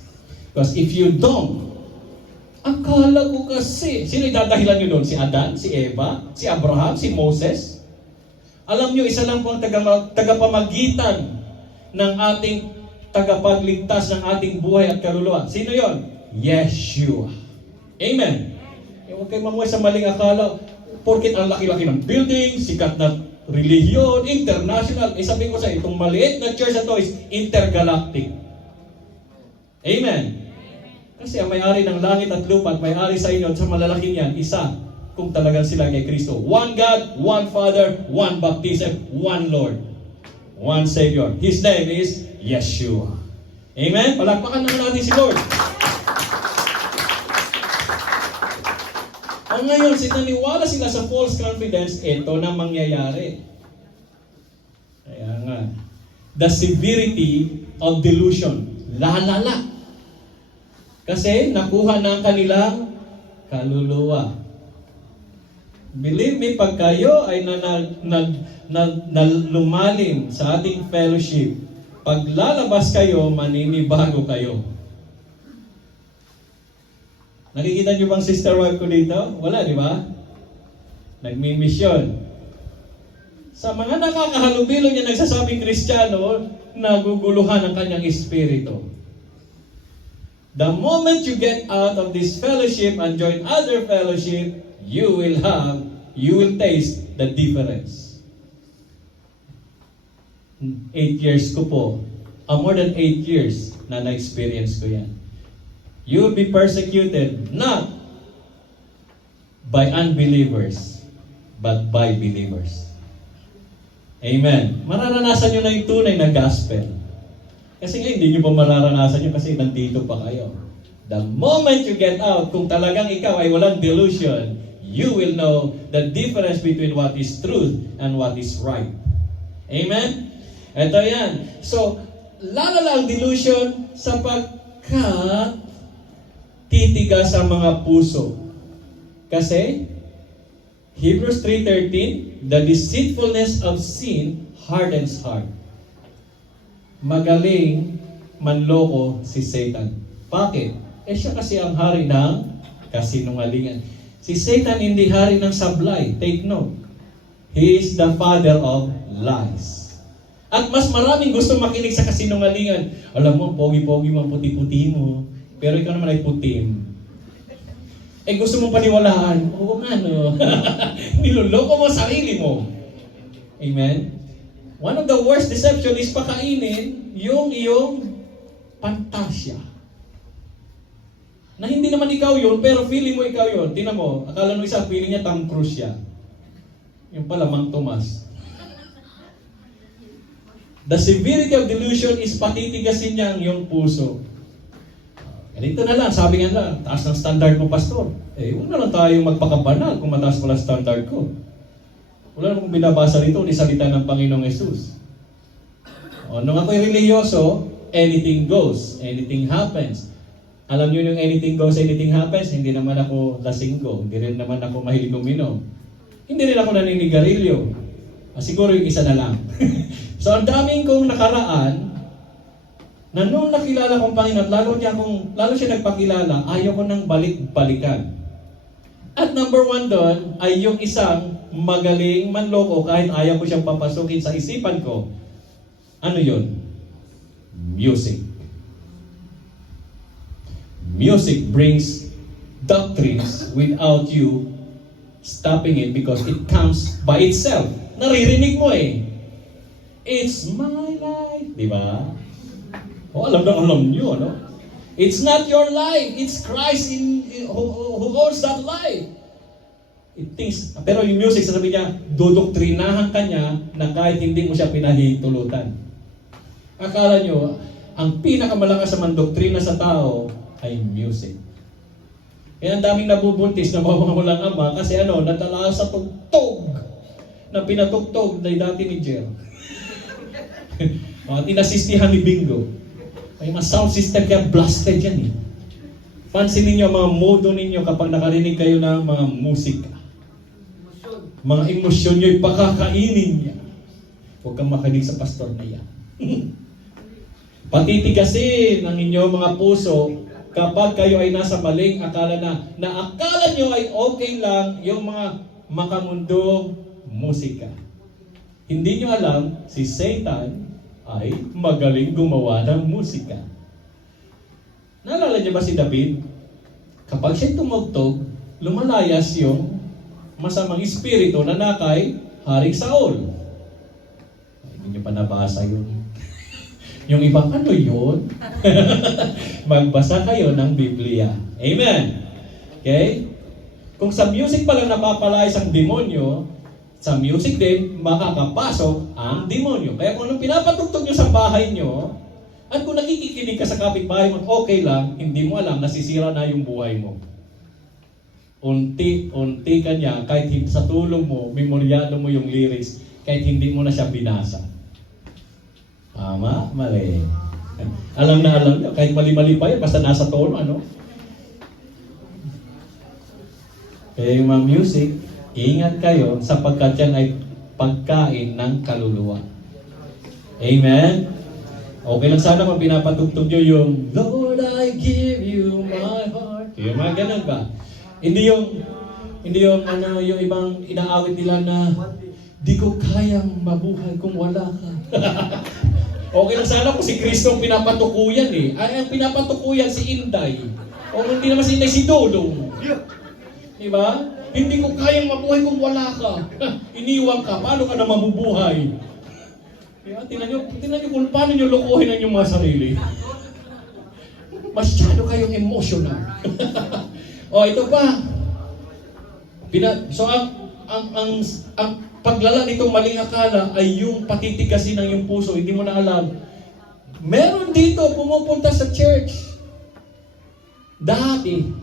Because if you don't, akala ko kasi, sino idadahilan nyo doon? Si Adan, si Eva, si Abraham, si Moses? Alam nyo, isa lang po ang tagapamagitan ng ating tagapagligtas ng ating buhay at kaluluwa. Sino yon? Yeshua. Amen. Huwag kayo mamuhay sa maling akala, porkit ang laki-laki ng building, sikat na religion, international. Sabihin ko sa itong maliit na church na to is intergalactic. Amen. Kasi ang may-ari ng langit at lupa at may-ari sa inyo at sa malalaking yan, isa. Kung talagang sila kay Kristo. One God, one Father, one baptism, one Lord. One Savior. His name is Yeshua. Amen? Palakpakan naman natin si Lord. O ngayon, sinaniwala sila sa false confidence, ito na mangyayari. Kaya nga, the severity of delusion. Lalala. Kasi nakuha na ang kanilang kaluluwa. Believe me, pag kayo ay lumalim sa ating fellowship, pag lalabas kayo, maninibago kayo. Nakikita niyo bang sister wife ko dito? Wala, di ba? Nagmi-mission. Sa mga nakakahalubilo niya nagsasabing Kristiyano, naguguluhan ang kanyang espiritu. The moment you get out of this fellowship and join other fellowship, you will taste the difference. 8 years ko po, more than 8 years na na-experience ko yan. You will be persecuted not by unbelievers, but by believers. Amen. Mararanasan nyo na yung tunay na gospel. Kasi nga hindi nyo pa mararanasan yun kasi nandito pa kayo. The moment you get out, kung talagang ikaw ay walang delusion, you will know the difference between what is truth and what is right. Amen? Ito yan. So, lalala ang delusion sapagkat titigas sa mga puso. Kasi, Hebrews 3:13, the deceitfulness of sin hardens heart. Magaling manloko si Satan. Bakit? Siya kasi ang hari ng kasinungalingan. Si Satan hindi hari ng sablay. Take note. He is the father of lies. At mas maraming gusto makinig sa kasinungalingan. Alam mo, pogi-pogi mo, puti-puti mo. Pero ikaw naman ay putim. Gusto mong paniwalaan. Oo nga, no? Niloloko mo sarili mo. Amen? One of the worst deception is pakainin yung iyong pantasya. Na hindi naman ikaw yun, pero feeling mo ikaw yun. Tingnan mo, akala nung isa, feeling niya Tom Cruise siya. Yung pala, Mang Tomas. The severity of delusion is patitigasin niya ang iyong puso. Ganito na lang, sabi nga lang, taas ng standard mo, pastor. Huwag na lang tayong magpakabanal kung mataas pala standard ko. Wala namang binabasa rito ni salita ng Panginoong Yesus. Nung ako'y religyoso, anything goes, anything happens. Alam niyo yung anything goes, anything happens, hindi naman ako lasinggo, hindi rin naman ako mahilig uminom. Hindi rin ako naninigarilyo. Siguro yung isa na lang. So ang daming kong nakaraan, na nung nakilala kong Panginoon, lalo siya nagpakilala, ayaw ko nang balik-balikan. At number 1 doon ay yung isang magaling manloko kahit ayaw ko siyang papasukin sa isipan ko. Ano yun? Music. Music brings doctrines without you stopping it because it comes by itself. Naririnig mo eh. It's my life. Di ba? Alam nyo, no? It's not your life. It's Christ who owns that life. It thinks, pero yung music, sasabi niya, dodoktrinahan ka niya na kahit hindi mo siya pinahintulutan. Akala nyo, ang pinakamalakas sa mandoktrina sa tao ay music. Kaya ang daming nabubuntis na mawawalang ama kasi nadala sa tugtog na pinatugtog na dati ni Jer. Tinasistihan ni Bingo. May mga sound system kaya blasted yan eh. Pansinin niyo ang mga modo ninyo kapag nakarinig kayo ng mga musika. Mga emosyon nyo, ipakakainin niya. Huwag kang makinig sa pastor na yan. Patitigasin ang inyong mga puso kapag kayo ay nasa maling akala na akala nyo ay okay lang yung mga makamundo musika. Hindi nyo alam, si Satan ay magaling gumawa ng musika. Naalala niyo ba si David? Kapag siya tumugtog, lumalayas yung masamang espiritu na nakay Haring Saul. Hindi niyo pa nabasa yun. Yung ibang ano yun? Magbasa kayo ng Biblia. Amen? Okay? Kung sa music pala napapalayas ang demonyo, sa music din, makakapasok ang demonyo. Kaya kung anong pinapatugtog nyo sa bahay nyo, at kung nakikikinig ka sa kapitbahay mo, okay lang, hindi mo alam, nasisira na yung buhay mo. Unti ka niya, kahit sa tulong mo, memoryado mo yung lyrics, kahit hindi mo na siya binasa. Tama? Mali. Alam nyo, kahit mali-mali pa yun, basta nasa tono, Kaya yung mga music, ingat kayo sapagkat yan ay pagkain ng kaluluwa. Amen? Okay lang sana kung pinapatugtog nyo yung Lord, I give you my heart. Yung mga ganun ba? Hindi yung yung ibang inaawit nila na di ko kayang mabuhay kung wala ka. Okay lang sana kung si Kristo ang pinapatukuyan eh. Ang pinapatukuyan si Inday. O hindi naman si Inday, si Dodong. Diba? Hindi ko kayang mabuhay kung wala ka. Iniwan ka. Paano ka na mabubuhay? Tingnan nyo kung paano nyo lukuhin ang inyong mga sarili. Masyado kayong emotional. Ito pa. So, ang paglala nitong maling akala ay yung patitigasin ng iyong puso. Hindi mo na alam. Meron dito pumupunta sa church. Dati.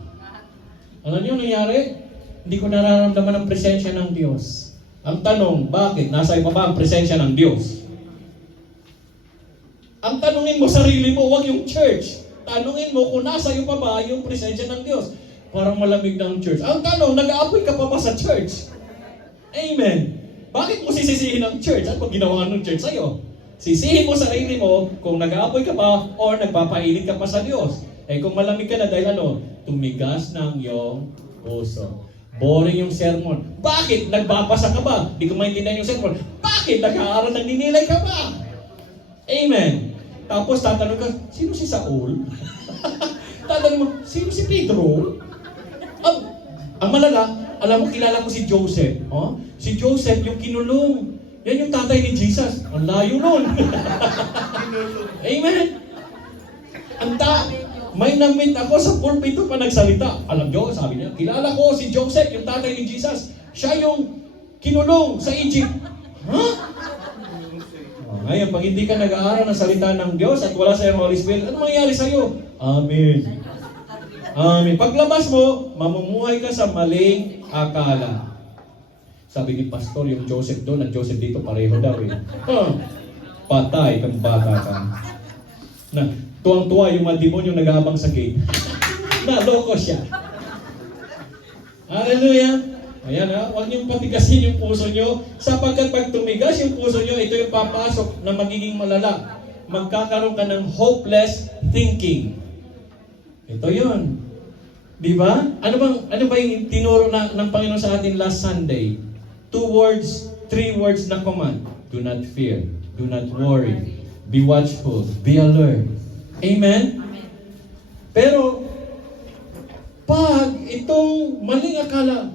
Alam niyo nangyari? Hindi ko nararamdaman ang presensya ng Diyos. Ang tanong, bakit? Nasa iba ba ang presensya ng Diyos? Ang tanungin mo sarili mo, huwag yung church. Tanungin mo kung nasa iyo pa ba yung presensya ng Diyos. Parang malamig na ang church. Ang tanong, nag-aapoy ka pa ba sa church? Amen. Bakit mo sisisihin ang church? Ano ginawa ng church sa'yo? Sisihin mo sarili mo kung nag-aapoy ka pa or nagpapainit ka pa sa Diyos. Kung malamig ka na dahil tumigas ng iyong puso. Boring yung sermon. Bakit? Nagbabasa ka ba? Di ko maintindihan yung sermon. Bakit? Nag-aaral, nagninilay ka ba? Amen. Tapos tatanong ka, sino si Saul? Tatanong mo, sino si Pedro? Ang malala, alam mo, kilala ko si Joseph. Si Joseph, yung kinulong. Yan yung tatay ni Jesus. Ang layo nun. Amen. May na-meet ako sa pulpito pa nagsalita. Alam nyo, sabi niya, kilala ko si Joseph, yung tatay ni Jesus. Siya yung kinulong sa Egypt. Ha? Ngayon, pag hindi ka nag-aaral ng salita ng Diyos at wala sa iyong Holy Spirit, ano mangyayari sa'yo? Amen. Amen. Paglabas mo, mamumuhay ka sa maling akala. Sabi ni Pastor, yung Joseph doon at Joseph dito, pareho daw eh. Patay kang bata ka. Na, tuwang-tuwa yung mga demonyo nag-aabang sa gate. Naloko siya. Hallelujah. Ayan ha, huwag niyong patigasin yung puso niyo sapagkat pag tumigas yung puso niyo, ito yung papasok na magiging malala. Magkakaroon ka ng hopeless thinking. Ito yun. Di ba? Ano ba yung tinuro ng Panginoon sa atin last Sunday? 3 words na command. Do not fear. Do not worry. Be watchful. Be alert. Amen? Pero, pag itong maling akala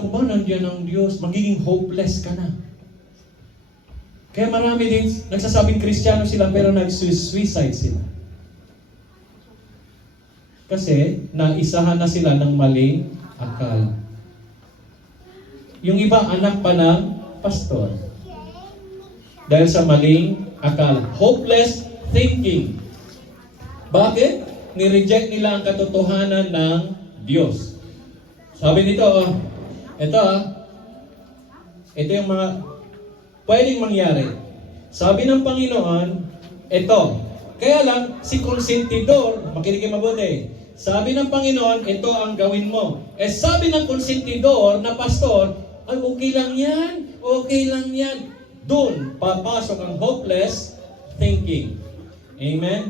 ko ba nandiyan ang Diyos, magiging hopeless ka na. Kaya marami din, nagsasabing Kristiyano sila pero nag-suicide sila. Kasi, naisahan na sila ng maling akala. Yung iba, anak pa ng pastor. Dahil sa maling akala. Hopeless thinking. Bakit? Ni-reject nila ang katotohanan ng Diyos. Sabi nito, ito yung mga pwedeng mangyari. Sabi ng Panginoon, ito. Kaya lang, si konsentidor, makinig kayo mabuti. Sabi ng Panginoon, ito ang gawin mo. Sabi ng konsentidor na pastor, ay okay lang yan. Doon, papasok ang hopeless thinking. Amen?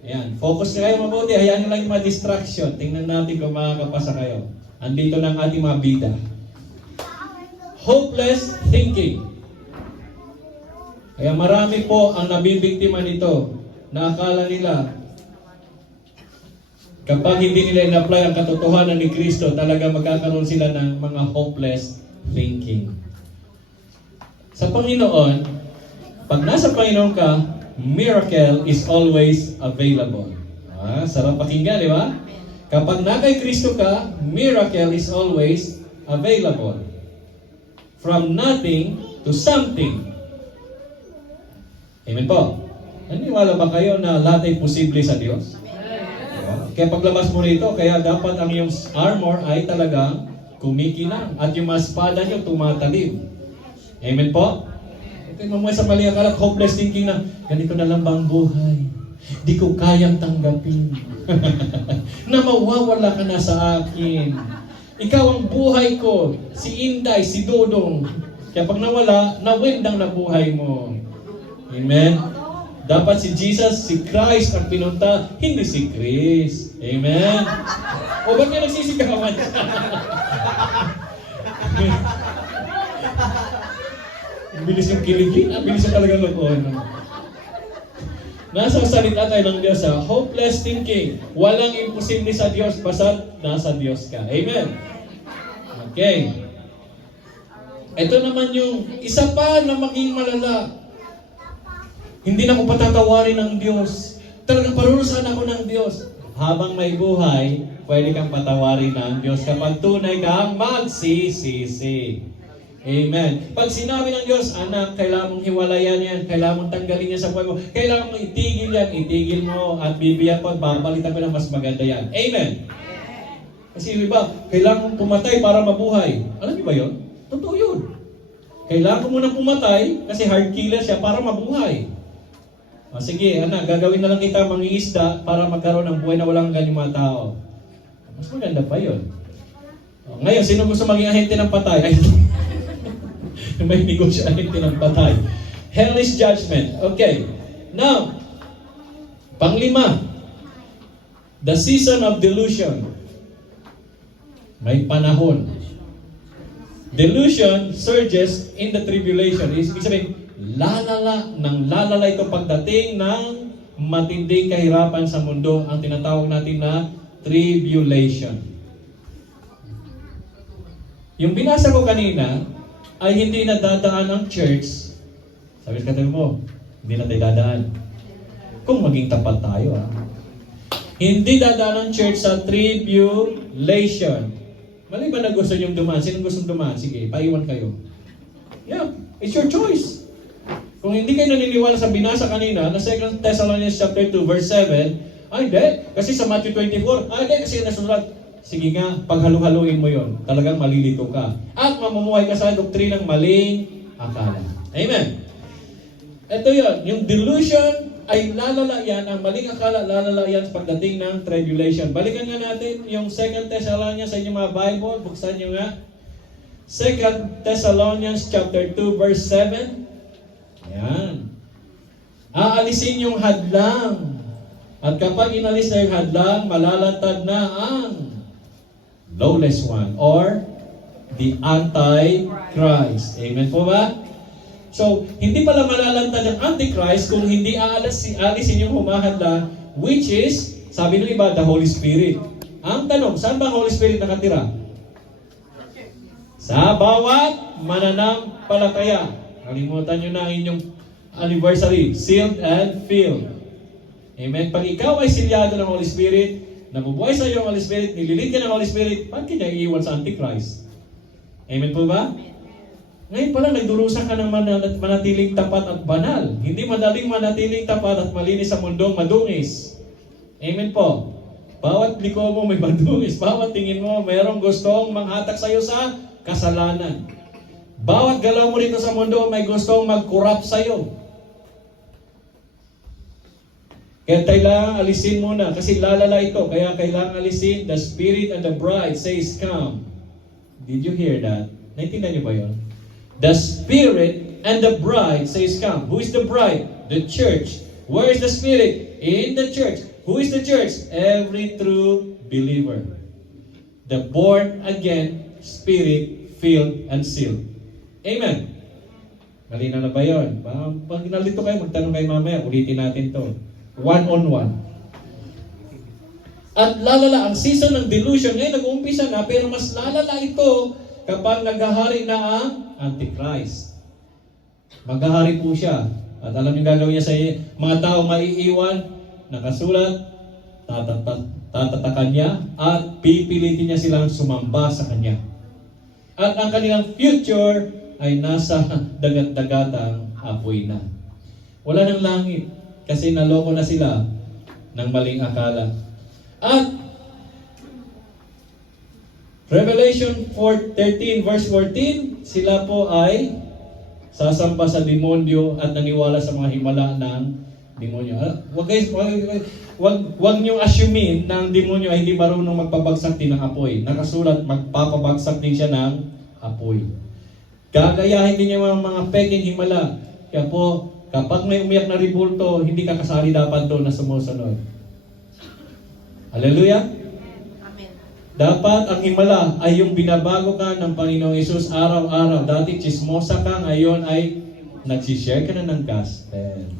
Ayan, focus na kayo mabuti. Hayaan nyo lang yung mga distraction. Tingnan natin kung makakapasa kayo. Andito na ang ating mga bida. Hopeless thinking. Kaya marami po ang nabibiktima nito na akala nila kapag hindi nila in-apply ang katotohanan ni Kristo, talaga magkakaroon sila ng mga hopeless thinking. Sa Panginoon, pag nasa Panginoon ka, miracle is always available. Sarap pakinggan, di ba? Kapag na kay Kristo ka, miracle is always available. From nothing to something. Amen po. Naniwala ba kayo na lahat ay posible sa Diyos? Kaya paglabas mo rito, kaya dapat ang iyong armor ay talagang kumikinang at yung mga espada niyo tumatalim. Amen po? Ito yung mamuhay sa mali akala, hopeless thinking na, ganito na lang ba ang buhay? Di ko kayang tanggapin. Na mawawala ka na sa akin. Ikaw ang buhay ko. Si Inday, si Dodong. Kaya pag nawala, nawindang na buhay mo. Amen? Dapat si Jesus, si Christ ang pinunta, hindi si Chris. Amen? O ba't ka nagsisigawan? Bilis yung kiligin. Bilis yung talagang lokohan. Nasa salita tayo ng Diyos, hopeless thinking. Walang imposible sa Diyos, basta nasa Diyos ka. Amen? Okay. Ito naman yung isa pa na maging malala. Hindi na ko patatawarin ng Diyos. Talagang parurusahan ako ng Diyos. Habang may buhay, pwede kang patawarin ng Diyos kapag tunay kang magsisisi. Amen. Pag sinabi ng Diyos, anak, kailangan mong hiwalayan yan, kailangan mong tanggalin yan sa buhay mo, kailangan mong itigil yan, itigil mo, at bibiyak ko at babalitan ko ng mas maganda yan. Amen. Kasi iba, kailangan mong pumatay para mabuhay. Alam niyo ba yun? Totoo yun. Kailangan mo nang pumatay kasi hard killer siya para mabuhay. Sige, anak, gagawin na lang kita mangingisda para magkaroon ng buhay na walang ganyang mga tao. Mas maganda pa yun. Ngayon, sino gusto maging ahente ng patay? Ay, may negosyo ahente ng patay. Hell is judgment. Okay. Now, panglima, the season of delusion. May panahon. Delusion surges in the tribulation. Ibig sabihin, lalala ito pagdating ng matinding kahirapan sa mundo, ang tinatawag natin na tribulation. Yung binasa ko kanina ay hindi na dadaan ang church. Sabi ka mo, hindi na tayo dadaan. Kung maging tapat tayo. Hindi dadaan ng church sa tribulation. Mali ba na gusto niyong dumaan? Sino gusto dumaan? Sige, paiwan kayo. Yeah, it's your choice. Kung hindi kayo naniniwala sa binasa kanina, na 2 Thessalonians chapter 2, verse 7, hindi. Kasi sa Matthew 24, hindi. Kasi nasulat, sige nga, paghalu-haluin mo yon, talagang malilito ka. At mamumuhay ka sa doktrinang maling akala. Amen. Ito yon, yung delusion ay lalala yan, ang maling akala lalala yan pagdating ng tribulation. Balikan nga natin yung 2 Thessalonians sa inyong mga Bible. Buksan nyo nga. 2 Thessalonians chapter 2 verse 7. Ayan. Aalisin yung hadlang. At kapag inalis na yung hadlang, malalantad na ang lawless one or the Antichrist. Amen po ba? So, hindi pala malalantad ang Antichrist kung hindi aalisin yung humahadlang, which is, sabi ng iba, the Holy Spirit. Ang tanong, saan ba ang Holy Spirit nakatira? Sa bawat mananampalataya. Kalimutan nyo na ang inyong anniversary, sealed and filled. Amen? Pag ikaw ay silyado ng Holy Spirit, nabubuhay sa iyo ang Holy Spirit, nililid ka ng Holy Spirit, paano kanya iiwan sa Antichrist? Amen po ba? Ngayon pala, nagdurusa ka ng manatiling tapat at banal. Hindi madaling manatiling tapat at malinis sa mundong madungis. Amen po. Bawat liko mo may madungis. Bawat tingin mo, mayroong gustong manghatak sa iyo sa kasalanan. Bawat galaw mo rito sa mundo, may gustong mag-corrupt sa iyo. Kaya kailangan alisin muna kasi lalala ito. Kaya kailangan alisin. The Spirit and the bride says, come. Did you hear that? Naintindihan niyo ba yun? The Spirit and the bride says, come. Who is the bride? The church. Where is the Spirit? In the church. Who is the church? Every true believer. The born again, Spirit, filled, and sealed. Amen. Malinaw na ba yun? Pag nalito kayo, magtanong kayo mamaya. Ulitin natin to. One-on-one. At lalala, ang season ng delusion, ngayon nag-uumpisa na, pero mas lalala ito kapag naghahari na ang Antichrist. Maghahari po siya. At alam niyo gagawin niya sa mga tao maiiwan, nakasulat, tatatakan niya, at pipilitin niya silang sumamba sa kanya. At ang kanilang future ay nasa dagat-dagatang apoy na. Wala ng langit kasi naloko na sila ng maling akala. At Revelation 4:13 verse 14, sila po ay sasamba sa demonyo at naniwala sa mga himala ng demonyo. Wag niyo assumein na ang demonyo ay hindi marunong magpabagsak din ng apoy. Nakasulat, magpapabagsak din siya ng apoy. Gagayahin din niya mga peking himala. Kaya po, kapag may umiyak na ribulto, hindi ka kasali dapat doon na sumusunod. Hallelujah? Amen. Dapat ang himala ay yung binabago ka ng Panginoong Hesus araw-araw. Dati chismosa ka, ngayon ay nagsishare ka na ng gospel.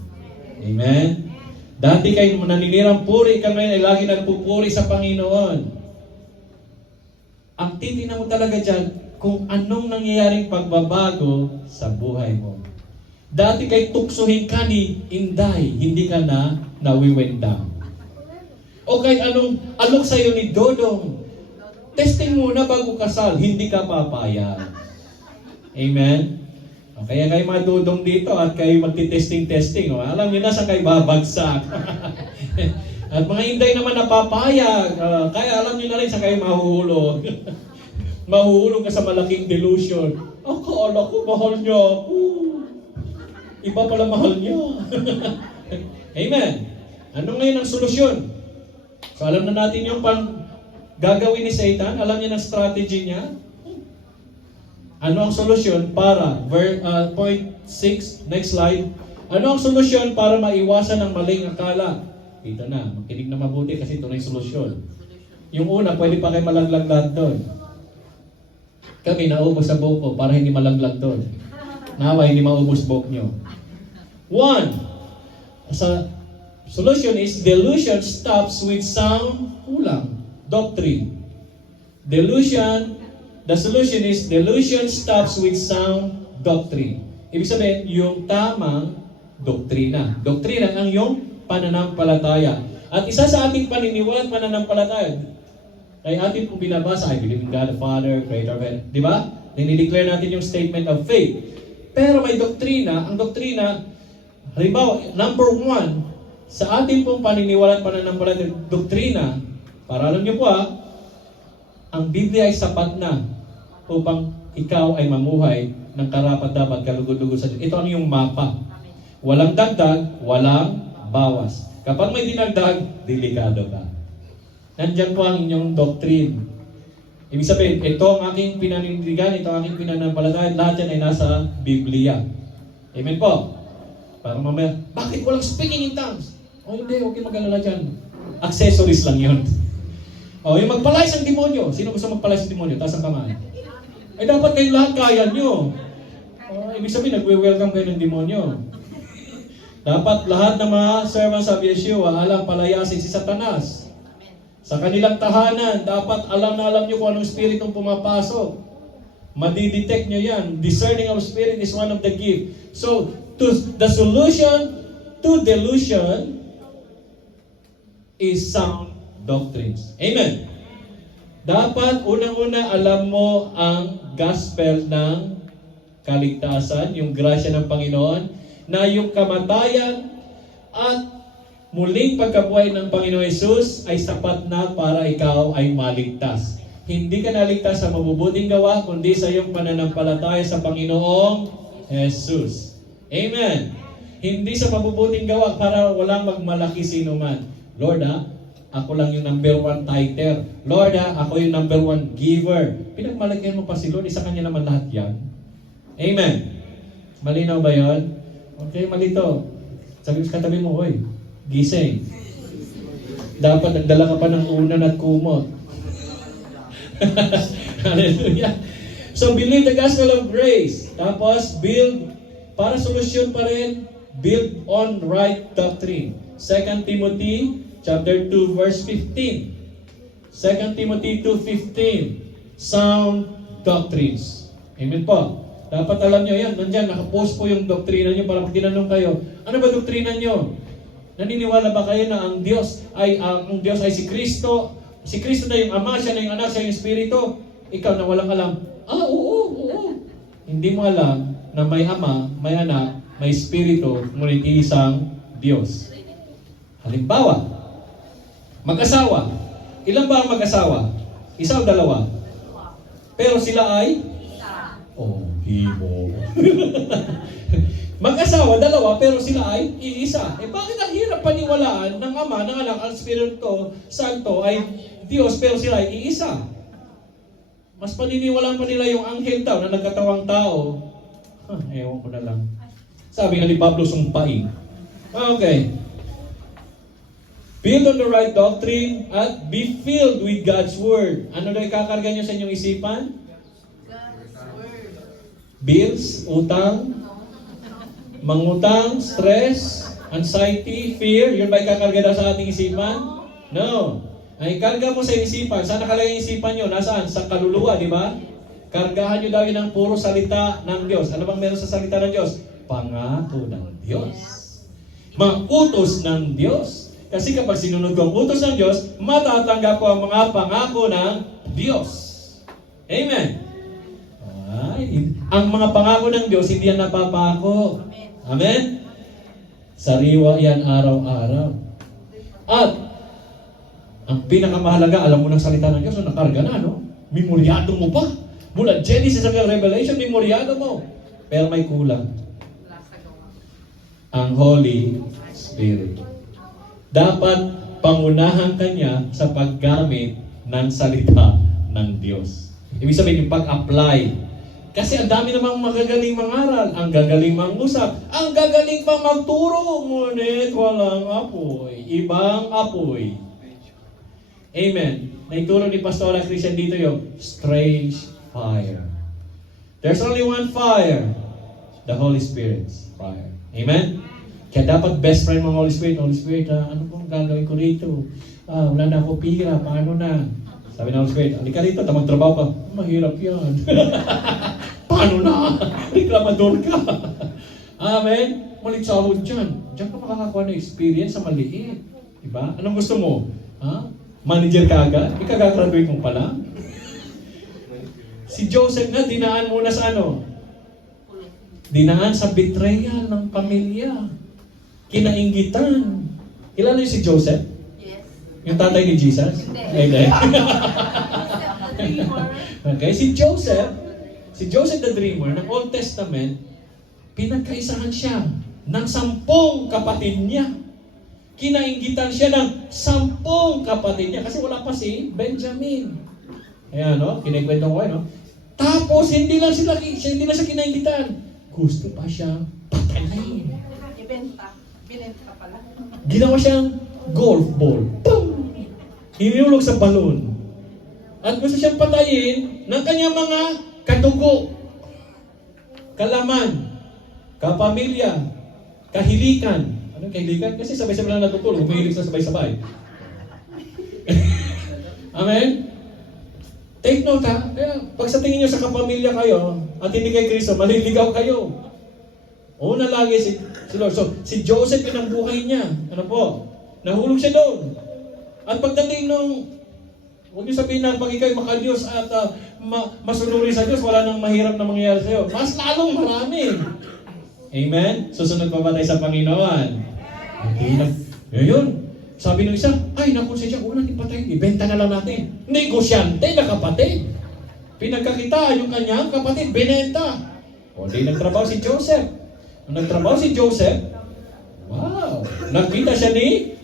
Amen? Dati kayo naninirang puri ka, ngayon ay lagi nagpupuri sa Panginoon. Ang titignan mo talaga dyan, kung anong nangyayaring pagbabago sa buhay mo. Dati kay tuksuhin ka ni Inday, hindi ka na nawiwendang. O kahit anong alok sa'yo ni Dodong, testing muna bago kasal, hindi ka papayag. Amen? O kaya kayo mga Dodong dito at kayo magti-testing-testing, alam niyo na saan kayo babagsak. At mga Inday naman napapayag, kaya alam niyo na rin saan kayo mahuhulog. Mahuhulog ka sa malaking delusion. Akala ko, mahal niya ako. Iba pala mahal niya. Amen. Ano ngayon ang solusyon? So alam na natin yung gagawin ni Satan. Alam niya ng strategy niya. Ano ang solusyon para, point 6, next slide. Ano ang solusyon para maiwasan ang maling akala? Dito na, makinig na mabuti kasi ito na yung solusyon. Yung una, pwede pa kayo malaglag lahat doon. Kami naubos sa buhok ko para hindi malaglag doon. Nawa, hindi maubos buhok nyo. One, sa solution is delusion stops with sound kulang. Doctrine. Delusion, the solution is delusion stops with sound doctrine. Ibig sabihin, yung tamang doktrina. Doktrina ang yung pananampalataya. At isa sa ating paniniwala at pananampalataya, ay ating pong binabasa, I believe in God the Father, Creator of heaven. Di ba? Dinideclare natin yung statement of faith. Pero may doktrina, ang doktrina, halimbawa, number 1, sa ating pong paniniwala at pananampalataya, doktrina, para alam niyo po ang Biblia ay sapat na upang ikaw ay mamuhay ng karapat-dapat kalugod-lugod sa Diyos. Ito ang yung mapa. Walang dagdag, walang bawas. Kapag may dinagdag, delikado ka. Nandyan po ang inyong doctrine. Ibig sabihin, ito ang aking pinanindigan, ito ang aking pinanampalataya, lahat yan ay nasa Biblia. Amen po. Para mamaya, bakit walang speaking in tongues? O hindi, huwag kayong mag-alala dyan. Accessories lang yun. O, yung magpalayas ng demonyo. Sino gusto magpalayas ng demonyo? Taas ang kamay. Ay dapat kayong lahat kaya nyo. Ibig sabihin, nagwe-welcome kayo ng demonyo. Dapat lahat ng mga servants of Yeshua alam palayasin si Satanas. Sa kanilang tahanan, dapat alam na alam nyo kung anong spiritong pumapasok. Madidetect nyo yan. Discerning of spirit is one of the gift. So, the solution to delusion is sound doctrines. Amen. Dapat unang-una alam mo ang gospel ng kaligtasan, yung grasya ng Panginoon, na yung kamatayan at muling pagkabuhay ng Panginoon Jesus ay sapat na para ikaw ay maligtas. Hindi ka naligtas sa mabubuting gawa, kundi sa iyong pananampalataya sa Panginoong Jesus. Amen. Hindi sa mabubuting gawa para walang magmalaki sino man. Lord ako lang yung number 1 tither. Lord ako yung number 1 giver. Pinagmalakihan mo pa si Lord, isa kanya naman lahat yan. Amen. Malinaw ba yun? Okay, malito. Sabi mo sa katabi mo, oy, gising. Dapat nagdala ka pa ng unan at kumot. Hallelujah. So, believe the gospel of grace. Tapos, build, para solusyon pa rin, build on right doctrine. 2 Timothy chapter 2, verse 15. 2 Timothy 2:15. Sound doctrines. Amen po. Dapat alam nyo yan. Nandyan, nakapost po yung doktrina nyo para pag tinanong kayo, ano ba doktrina nyo? Naniniwala ba kayo na ang Diyos ay si Kristo? Si Kristo na yung Ama, siya na yung Anak, siya yung Espiritu. Ikaw na walang alam, oo. Hindi mo alam na may Ama, may Anak, may Espiritu, ngunit isang Diyos. Halimbawa, mag-asawa. Ilan ba ang mag-asawa? Isa o dalawa? Pero sila ay? Hibo. Mag-asawa, dalawa, pero sila ay iisa. Bakit ang hirap paniwalaan ng Ama, ng Anak, ang Espiritu Santo ay Diyos, pero sila ay iisa? Mas paniniwalaan pa nila yung anghel daw na nagkatawang tao. Ewan ko na lang. Sabi nga ni Pablo, sumpain. Okay. Build on the right doctrine at be filled with God's Word. Ano daw ikakarga nyo sa inyong isipan? Bills, utang, mangutang, stress, anxiety, fear, yun ba ikakarga daw sa ating isipan? No. Ang ikarga mo sa isipan, saan nakalagay yung isipan nyo? Nasaan? Sa kaluluwa, di ba? Kargahan nyo daw yun ng puro salita ng Diyos. Ano bang meron sa salita ng Diyos? Pangako ng Diyos. Mga utos ng Diyos. Kasi kapag sinunod ko ang utos ng Diyos, matatanggap ko ang mga pangako ng Diyos. Amen. Ang mga pangako ng Diyos, hindi yan napapako. Amen? Sariwa yan araw-araw. At, ang pinakamahalaga, alam mo ng salita ng Diyos, nakarga na, no? Memoryado mo pa. Mula Genesis hanggang Revelation, memoryado mo. Pero may kulang. Ang Holy Spirit. Dapat pangunahan kanya sa paggamit ng salita ng Diyos. Ibig sabihin, yung pag-apply. Kasi ang dami namang magagaling mangaral, ang gagaling mangusap, ang gagaling pang magturo, ngunit walang apoy, ibang apoy. Amen. Naituro ni Pastora Christian dito yung strange fire. There's only one fire, the Holy Spirit's fire. Amen? Kaya dapat best friend ng Holy Spirit. Holy Spirit, ano pong gagawin ko rito? Wala na ako pira, paano na? Sabi ng Holy Spirit, halika rito, magtrabaho ka. Mahirap yan. Paano na? Reklamador ka. Amen? Malit sahod dyan. Diyan ka makakakuha ng experience sa maliit. Diba? Anong gusto mo? Ha? Manager ka agad? Ikagagraduate mo pala? Si Joseph na, dinaan muna sa ano? Dinaan sa betrayal ng pamilya. Kinainggitan. Kilala niyo si Joseph? Yes. Yung tatay ni Jesus? Hindi. Okay, si Joseph the Dreamer ng Old Testament, pinagkaisahan siya ng 10 kapatid niya. Kinainggitan siya ng 10 kapatid niya kasi wala pa si Benjamin. Ayan, no? Kinikwento ko, no? Tapos, hindi lang siya kinainggitan. Gusto pa siya patayin. Binenta pala. Ginawa siyang golf ball. Boom! Hinulog sa balon. At gusto siyang patayin ng kanyang mga katugo, kalaman, kapamilya, kahilikan. Anong kahilikan? Kasi sabay-sabay lang natutulog. Humihilig sa sabay-sabay. Amen? Take note ha. Kaya, pag sa tingin nyo sa kapamilya kayo, at hindi kay Kristo, maliligaw kayo. Una lagi si Lord. So, si Joseph yun ang buhay niya. Ano po? Nahulog siya doon. At pagdating nung, huwag niyo sabihin na pag ikaw'y makadiyos at masunuri sa Diyos, wala nang mahirap na mangyayari sa iyo. Mas lalong marami. Amen? Susunod pa ba tayo sa Panginoon? Yes. Ngayon, sabi ng isa, ay naku siya, wala natin patayin, ibenta na lang natin. Negosyante na kapatid. Pinagkakitaan yung kanyang kapatid, binenta. O di nagtrabaho si Joseph. Nung nagtrabaho si Joseph, wow, nakita siya ni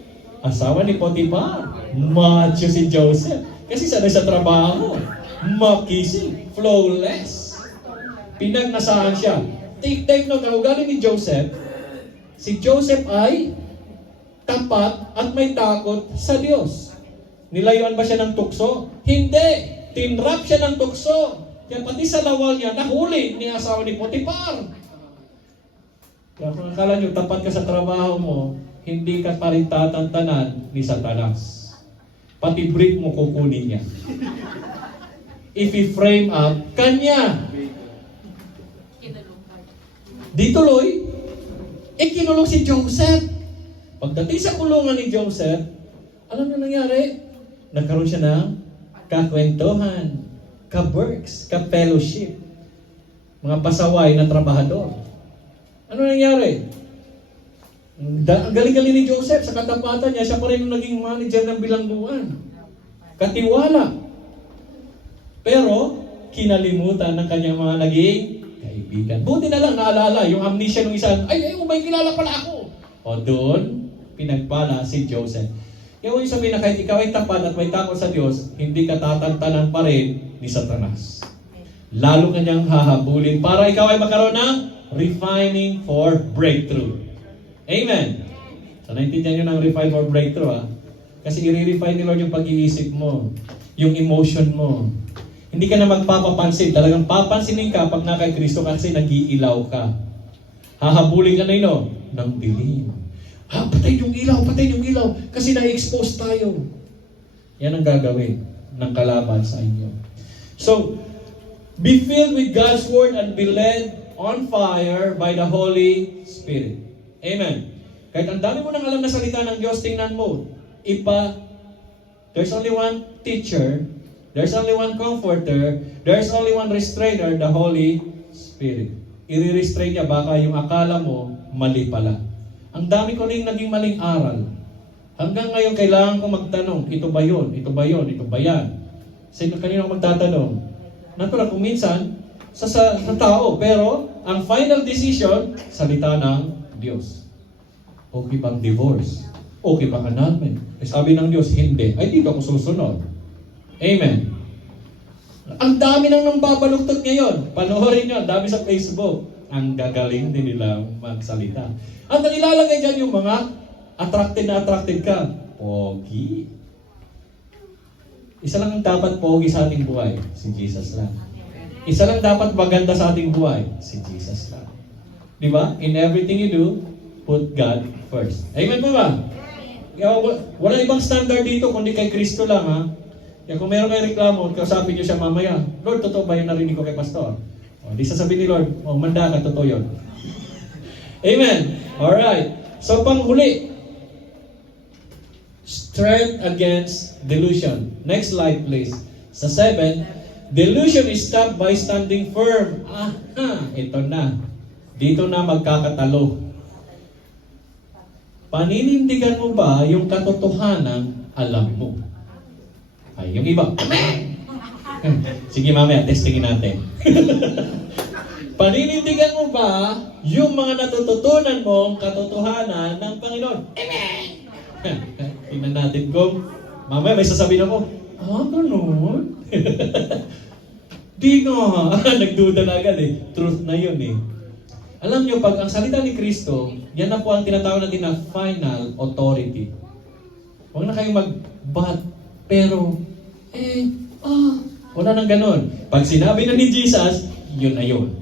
asawa ni Potiphar. Macho si Joseph. Kasi sanay sa trabaho. Makisig, flawless. Pinagnasahan siya. Take note, ang ugali ni Joseph, si Joseph ay tapat at may takot sa Diyos. Nilayuan ba siya ng tukso? Hindi! Tinrap siya ng tukso. Kaya pati sa lawal niya, nahuli ni asawa ni Potiphar. Kaya kung akala nyo, tapat ka sa trabaho mo, hindi ka pa rin tatantanan ni Satanas. Pati brief mo kukunin niya. If he frame up, kanya. Di tuloy, kinulong si Joseph. Pagdating sa kulungan ni Joseph, alam na nangyari? Nagkaroon siya ng kakwentuhan, ka-works, ka-fellowship, mga pasaway na trabahador. Ano nangyari? Ang galing-galing ni Joseph, sa katapatan niya, siya pa rin yung naging manager ng bilangguan. Katiwala. Pero, kinalimutan ng kanyang mga naging kaibigan. Buti na lang naalala, yung amnesia ng isa, ay, may kilala pala ako. O doon, pinagpala si Joseph. Kaya huwag sabihin na kahit ikaw ay tapat at may takot sa Diyos, hindi ka tatantanan pa rin ni Satanas. Lalo kanyang hahabulin para ikaw ay magkaroon ng refining for breakthrough. Amen. So, naintindihan nyo ng refine for breakthrough, ha? Kasi i-refine ni Lord yung pag-iisip mo, yung emotion mo. Hindi ka na magpapapansin. Talagang papansinin ka pag na kay Kristo kasi nag-iilaw ka. Hahabulin ka na yun, ng dilim. Patay yung ilaw. Kasi na-expose tayo. Yan ang gagawin ng kalaban sa inyo. So, be filled with God's Word and be led on fire by the Holy Spirit. Amen. Kahit ang dami mo nang alam na salita ng Diyos, tingnan mo. There's only one teacher, there's only one comforter, there's only one restrainer, the Holy Spirit. I-restrain niya, baka yung akala mo, mali pala. Ang dami ko rin naging maling aral. Hanggang ngayon, kailangan ko magtanong, ito ba yun? Ito ba yun? Ito ba yan? Sino kanino magtatanong? Natural, kung minsan, sa tao. Pero, ang final decision, salita ng Diyos. Okay bang divorce? Okay bang annulment? Sabi ng Diyos, hindi. Ay, dito ako susunod. Amen. Ang dami nang babaluktot ngayon. Panoorin nyo, ang dami sa Facebook. Ang gagaling din nila magsalita. At ang ilalagay dyan yung mga attracted ka. Pogi. Isa lang ang dapat pogi sa ating buhay. Si Jesus lang. Isa lang dapat maganda sa ating buhay. Si Jesus lang. Di ba? In everything you do, put God first. Amen po ba? Wala ibang standard dito kundi kay Kristo lang, ha? Kaya kung meron kayo reklamo, kausapin nyo siya mamaya, Lord, totoo ba yung narinig ko kay Pastor? O, di sasabihin ni Lord, manda ka, totoo yun. Amen. Alright. So, panghuli. strength against delusion. Next slide, please. Sa 7, delusion is stopped by standing firm. Ito na. Dito na magkakatalo. Paninindigan mo ba yung katotohanan alam mo? Ay, yung iba. Sige mamaya, testingin natin. Paninindigan mo ba yung mga natututunan mong katotohanan ng Panginoon? Amen! Tingnan natin kung mamaya may sasabihin ako, ganun? Di nga. Nagduda na agad eh. Truth na yun eh. Alam nyo, pag ang salita ni Kristo, yan na po ang tinatawag natin na final authority. Huwag na kayong mag-but, pero, wala nang ganun. Pag sinabi na ni Jesus, yun na yun.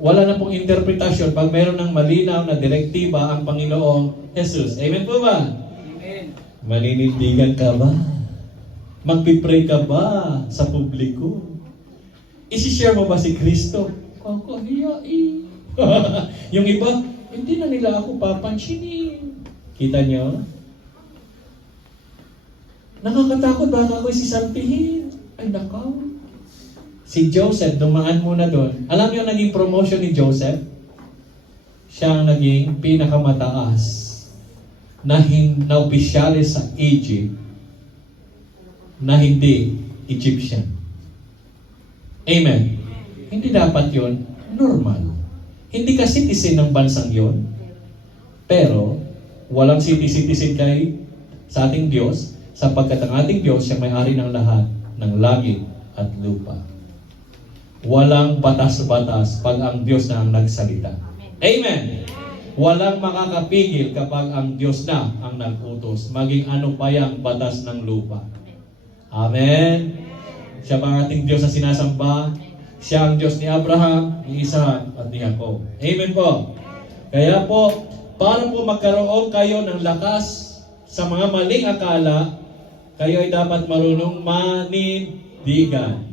Wala na pong interpretasyon pag mayroon ng malinaw na direktiba ang Panginoong Jesus. Amen po ba? Amen. Maninindigan ka ba? Magpipray ka ba sa publiko? Isi-share mo ba si Kristo? Kakahiyain. Yung iba, hindi na nila ako papansinin. Kita nyo? Nakakatakot baka ako'y sisampihin. Ay nakaw. Si Joseph, dumaan muna doon. Alam niyo naging promotion ni Joseph? Siya ang naging pinakamataas na opisyalis sa Egypt na hindi Egyptian. Amen. Hindi dapat yon normal. Hindi ka citizen ng bansang yon. Pero, walang citizen kay sa ating Diyos sapagkat ang ating Diyos siya may-ari ng lahat ng langit at lupa. Walang batas-batas pag ang Diyos na ang nagsalita. Amen. Walang makakapigil kapag ang Diyos na ang nag-utos, maging ano pa yang batas ng lupa. Amen. Siya ba ating Diyos na sinasamba? Siya ang Diyos ni Abraham, ni Isaac, at ni Jacob. Amen po. Kaya po, para po magkaroon kayo ng lakas sa mga maling akala, kayo ay dapat marunong manindigan.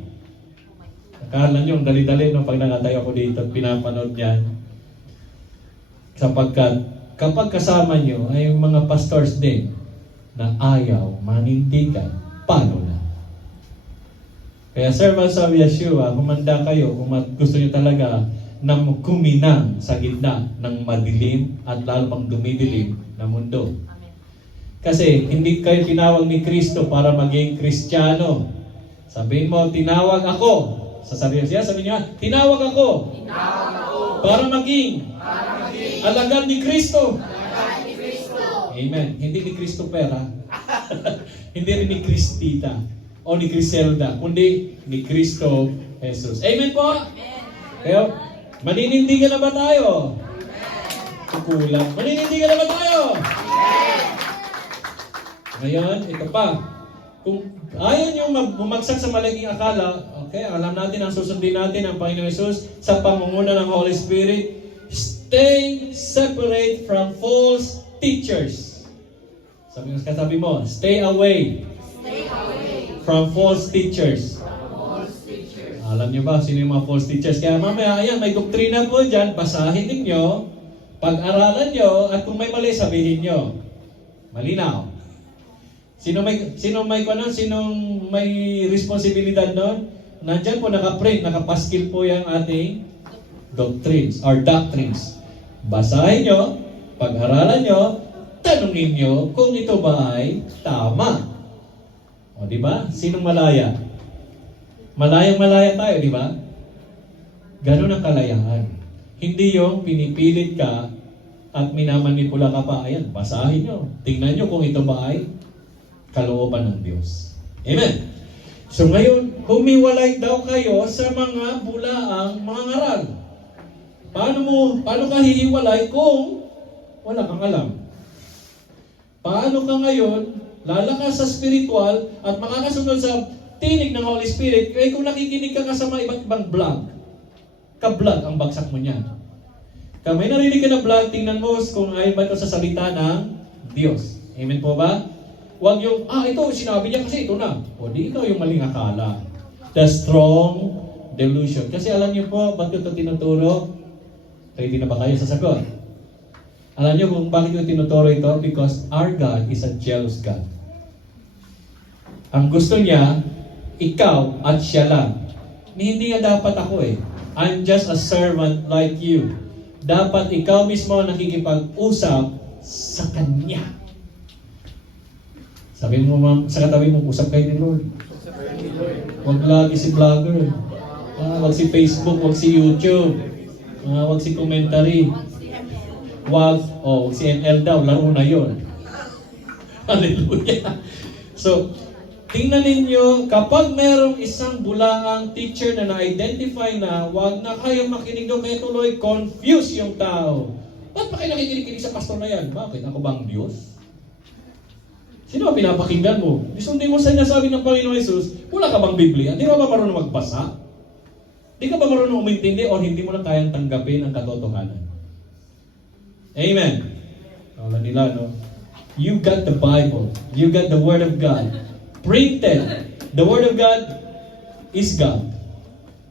Akala nyo, dali-dali no, pag nakatayo ako dito at pinapanood yan. Sapagkat kapag kasama nyo ay mga pastors din na ayaw manindigan, paano na? Kaya servants of Yeshua, humanda kayo kung gusto nyo talaga na kuminang sa gitna ng madilim at lalo pang dumidilim na mundo. Kasi hindi kayo tinawag ni Kristo para maging Kristiyano. Sabihin mo, tinawag ako. Sasabihin siya, sabi niya, tinawag ako. Para maging alagad ni Kristo. Amen. Hindi ni Kristo pera. Hindi rin ni Kristita o ni Criselda, kundi ni Kristo Jesus. Amen po? Kaya, maninindigan na ba tayo? Kukulang. Maninindigan na ba tayo? Ngayon, ito pa. Kung ayaw nyo bumagsak sa malaking akala, okay, alam natin ang susundin natin ang Panginoon Jesus sa pangunguna ng Holy Spirit. Stay separate from false teachers. Sabi mo, stay away. From false teachers. Alam nyo ba sino yung mga false teachers? Kaya mamaya, ayan, may doktrina po dyan, basahin ninyo, pag-aralan nyo, at kung may mali, sabihin nyo. Malinaw. Sinong may responsibilidad nun? Nandyan po nakaprint, nakapaskil po yung ating doctrines or doctrines. Basahin nyo, pag-aralan nyo, tanungin nyo kung ito ba ay tama. O, di ba? Sinong malaya? Malayang-malaya tayo, di ba? Ganun ang kalayaan. Hindi yung pinipilit ka at minamanipula ka pa. Ayan, basahin nyo. Tingnan nyo kung ito ba ay kalooban ng Diyos. Amen. So ngayon, humiwalay daw kayo sa mga bulaang mga ngaral. Paano ka hihiwalay kung wala kang alam? Paano ka ngayon lalakas sa spiritual at makakasunod sa tinig ng Holy Spirit kung nakikinig ka sa mga iba't ibang vlog? Ka-vlog ang bagsak mo niyan. Kung may narinig ka na vlog, tingnan mo kung ay ba ito sa salita ng Diyos. Amen po ba? Huwag yung, ito, sinabi niya kasi ito na. O di ikaw yung maling akala. The strong delusion. Kasi alam niyo po, ba't ito tinuturo? Ready na ba kayo sa sagot? Alam niyo kung bakit ko tinuturo ito? Because our God is a jealous God. Ang gusto niya, ikaw at siya lang. Hindi nga dapat ako eh. I'm just a servant like you. Dapat ikaw mismo nakikipag-usap sa Kanya. Sabi mo, ma'am, sa katabi mo, usap kayo ni Lord. Huwag lagi si vlogger. Huwag si Facebook, huwag si YouTube. Huwag si commentary. Huwag si ML daw, laro na yun. Hallelujah. So, tingnan ninyo, kapag merong isang bulaang teacher na na-identify na, huwag na kayo makinig doon, kaya tuloy, confuse yung tao. Ba't pa kayo nakikinig sa pastor na yan? Bakit? Ako bang Diyos? Sino ba pinapakinggan mo? Sundin mo sa sinasabi ng Panginoon Jesus, wala ka bang Biblia? Di ka ba marunong magbasa? Di ka ba marunong umintindi o hindi mo na kayang tanggapin ang katotohanan? Amen. Wala nila, no? You got the Bible. You got the Word of God. Printed. The Word of God is God.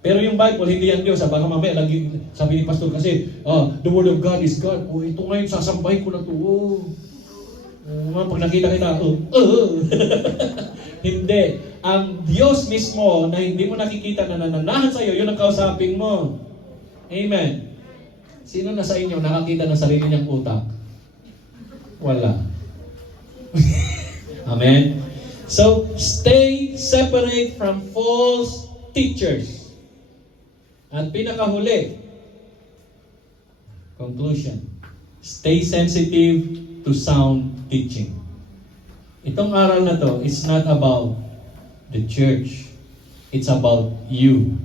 Pero yung Bible, hindi yan Diyos. Baka mamaya, lagi, sabi ni Pastor kasi, the Word of God is God. Ito ngayon, sasampay ko na ito. Pag nakita kita, hindi. Ang Diyos mismo na hindi mo nakikita na nananahan sa'yo, yun ang kausapin mo. Amen. Sino na sa inyo nakakita ng sarili niyang utak? Wala. Amen. So, stay separate from false teachers. At pinakahuli, conclusion, stay sensitive to sound teaching. Itong aral na to is not about the church. It's about you.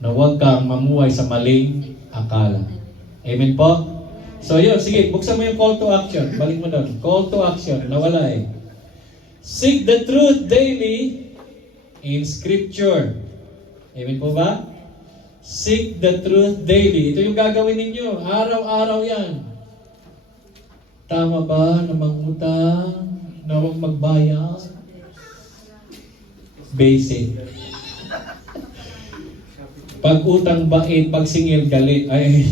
Na huwag kang mamuhay sa maling akala. Amen po? So yun, sige, buksan mo yung call to action. Balik mo doon. Call to action. Nawala eh. Seek the truth daily in Scripture. Amen po ba? Seek the truth daily. Ito yung gagawin ninyo. Araw-araw yan. Tama ba na mangutang? Na huwag magbayad? Basic. Pag-utang bait, pag-singil galit. Ay,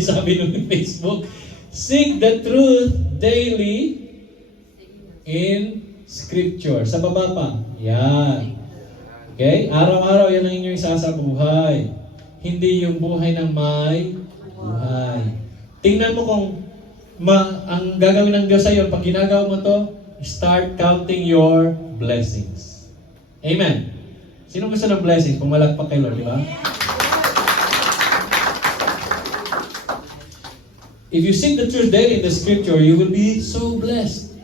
sabi nung Facebook, seek the truth daily in Scripture. Sa baba pa. Yan. Okay? Araw-araw yan ang inyong isasabuhay. Hindi yung buhay ng may buhay. Tingnan mo kung ang gagawin ng Diyos sa iyo, pag ginagawa mo to, start counting your blessings. Amen. Sino gusto ng blessings? Pumalagpak kay Lord, di ba? If you seek the truth daily in the Scripture, you will be so blessed.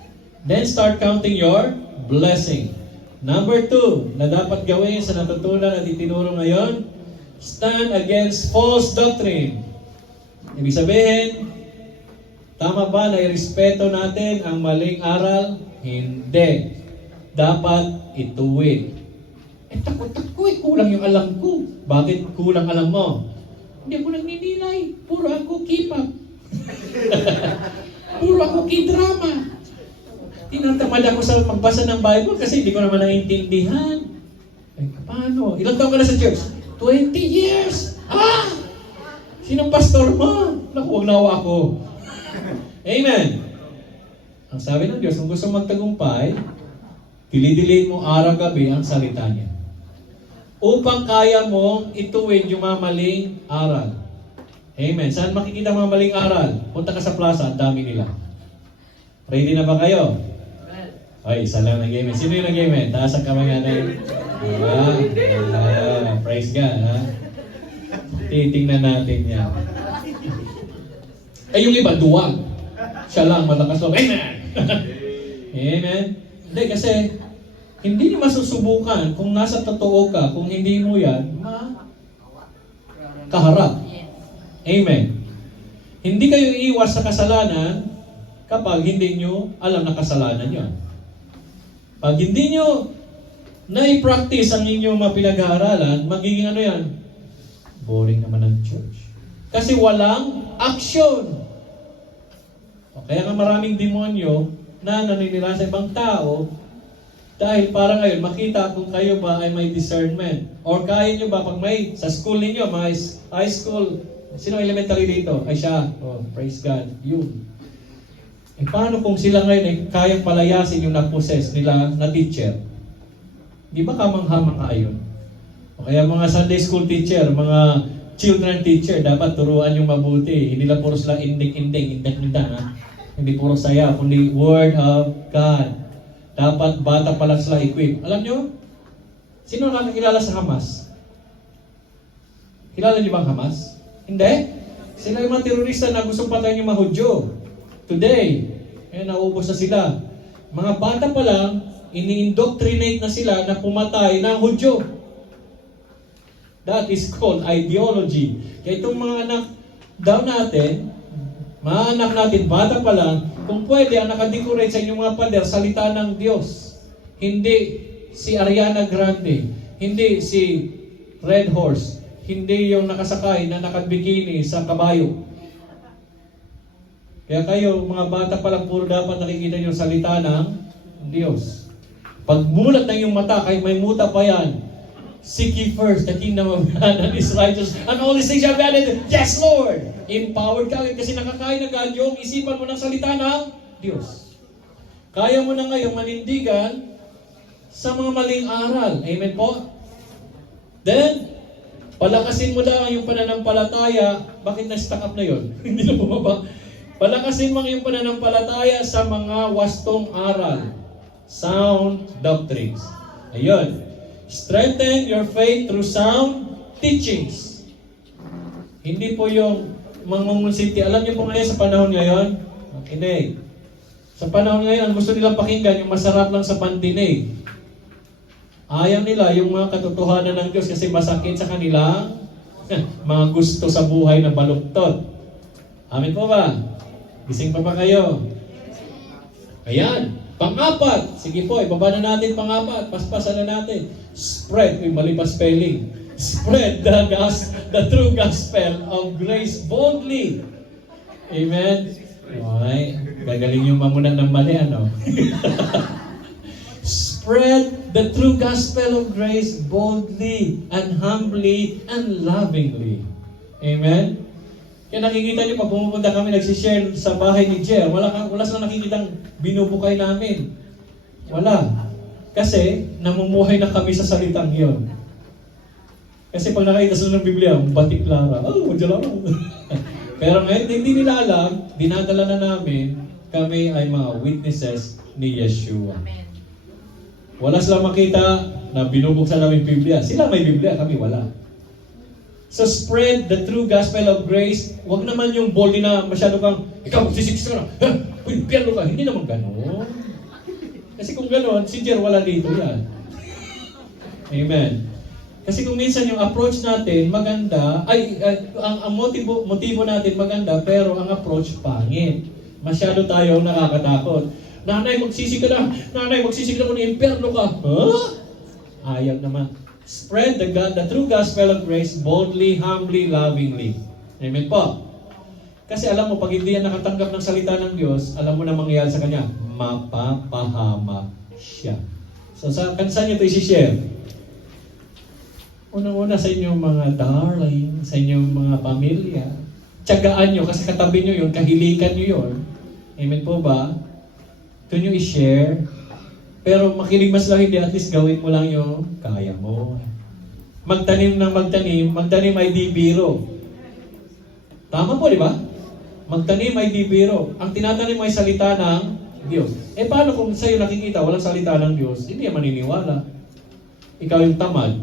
Then start counting your blessing. Number 2, na dapat gawin sa natutunan at itinuro ngayon, stand against false doctrine. Ibig sabihin, tama ba na irespeto natin ang maling aral? Hindi. Dapat ituwid. Takot ko eh, kulang yung alam ko. Bakit kulang alam mo? Hindi ako nagninilay. Puro ako K-pop. Puro ako K-drama. Tinatamad ako sa pagbasa ng Bible kasi hindi ko naman naiintindihan. Ay, paano? Ilang taon ka na sa church? 20 years! Sinong pastor mo? Naku, huwag na ako. Amen. Ang sabi ng Diyos, kung gusto magtagumpay, dili-dili mo araw-gabi ang salita niya. Upang kaya mong ituwid yung mga maling aral. Amen. Saan makikita mga maling aral? Punta ka sa plaza, ang dami nila. Ready na ba kayo? Ay, isa lang nag-amen. Sino yung nag-amen? Taas ang kamay nga na yun. Praise God, ha? Titingnan natin yan. Ay, yung iba, duwag. Siya lang, malakas loob. Amen! Amen? Hindi, kasi hindi niyo masusubukan kung nasa totoo ka, kung hindi mo yan, kaharap. Amen. Hindi kayo iiwas sa kasalanan kapag hindi niyo alam na kasalanan yon. Pag hindi niyo na-practice ang inyong mga pinag-aaralan, magiging ano yan? Boring naman ang church. Kasi walang action. Kaya nga maraming demonyo na naninira sa ibang tao dahil para ngayon makita kung kayo ba ay may discernment. Or kaya nyo ba pag may sa school ninyo, may high school Sino elementary dito? Ay siya. Oh, praise God. Yun. Eh paano kung sila ngayon eh, kayang palayasin yung na-possess nila na teacher? Di ba kamangha-mangha yun? O kaya mga Sunday school teacher, mga children teacher, dapat turuan yung mabuti. Hindi lang puro sila inding-inding, indang-indang ha. Hindi puro saya, kundi Word of God. Dapat bata pa lang sila equip. Alam nyo? Sino nakakilala sa Hamas? Kilala niyo ba ang Hamas? Hindi. Sila yung mga terorista na gusto patayin yung mga Hudyo. Today, naubos na sila. Mga bata pa lang, ini-indoctrinate na sila na pumatay ng Hudyo. That is called ideology. Kaya itong mga anak daw natin, mga anak natin, bata pa lang, kung pwede, ang nakadecorate sa inyong mga pader, salita ng Diyos. Hindi si Ariana Grande, hindi si Red Horse, hindi yung nakasakay na nakabikini sa kabayo. Kaya kayo, mga bata pa lang, puro dapat nakikita nyo salita ng Diyos. Pag mulat ng iyong mata, kahit may muta pa yan, seek ye first the kingdom of God and His righteousness, and all these things shall be added. Yes, Lord! Empowered ka kasi nakakain agad yung isipan mo ng salita ng Diyos. Kaya mo na ngayong manindigan sa mga maling aral. Amen po? Then, palakasin mo lang yung pananampalataya. Bakit na-stuck up na yun? Hindi na bumaba. Palakasin mo yung pananampalataya sa mga wastong aral. Sound doctrines. Ayun. Strengthen your faith through sound teachings. Hindi po yung mangungunsinti. Alam niyo po ngayon sa panahon ngayon? Makinig. Sa panahon ngayon, gusto nilang pakinggan yung masarap lang sa pandinig. Ayaw nila yung mga katotohanan ng Diyos kasi masakit sa kanilang mga gusto sa buhay na baluktot. Amin po ba? Gising pa ba kayo? Ayan. Pang-apat. Sige po, ibaba na natin pang-apat. Paspasan na natin. Spread. Mali pa spelling. Spread the true gospel of grace boldly. Amen? Okay. Gagaling yung mamunan ng mali, ano? Spread the true gospel of grace boldly and humbly and lovingly. Amen? Kaya nakikita niyo, pag pumupunta kami, nagsishare sa bahay ni Jer, wala silang nakikitang binubukay namin. Wala. Kasi, namumuhay na kami sa salitang iyon. Kasi pag nakita sila ng Biblia, batik Lara, madyan ako. Pero ngayon, hindi nila alam, dinadala na namin, kami ay mga witnesses ni Yeshua. Amen. Wala silang makita na binubuksan namin Biblia. Sila may Biblia, kami wala. So spread the true gospel of grace. Huwag naman yung boldly na masyado kang, ikaw, magsisikis ka na, uy, pierno ka. Hindi naman gano'n. Kasi kung gano'n, si Jer wala dito yan. Amen. Kasi kung minsan yung approach natin maganda, ang motibo natin maganda, pero ang approach pangit. Masyado tayo nakakatakot. Nanay, magsisig ka na. Nanay, magsisig na ko ng impyerno ka. Huh? Ayaw naman. Spread the true gospel of grace boldly, humbly, lovingly. Amen po. Kasi alam mo, pag hindi yan nakatanggap ng salita ng Diyos, alam mo na mangyayari sa kanya, mapapahama siya. So, saan niyo ito isi-share? Unang-una sa inyong mga darling, sa inyong mga pamilya. Tiyagaan nyo, kasi katabi nyo yun, kahilikan nyo yun. Amen po ba? Ito nyo i-share. Pero makinig mas lang hindi, at least gawin mo lang yung kaya mo. Magtanim ay di biro. Tama po, di ba? Magtanim ay di biro. Ang tinatanim ay salita ng Diyos. Eh paano kung sa'yo nakikita walang salita ng Diyos? Hindi yan maniniwala. Ikaw yung tamad.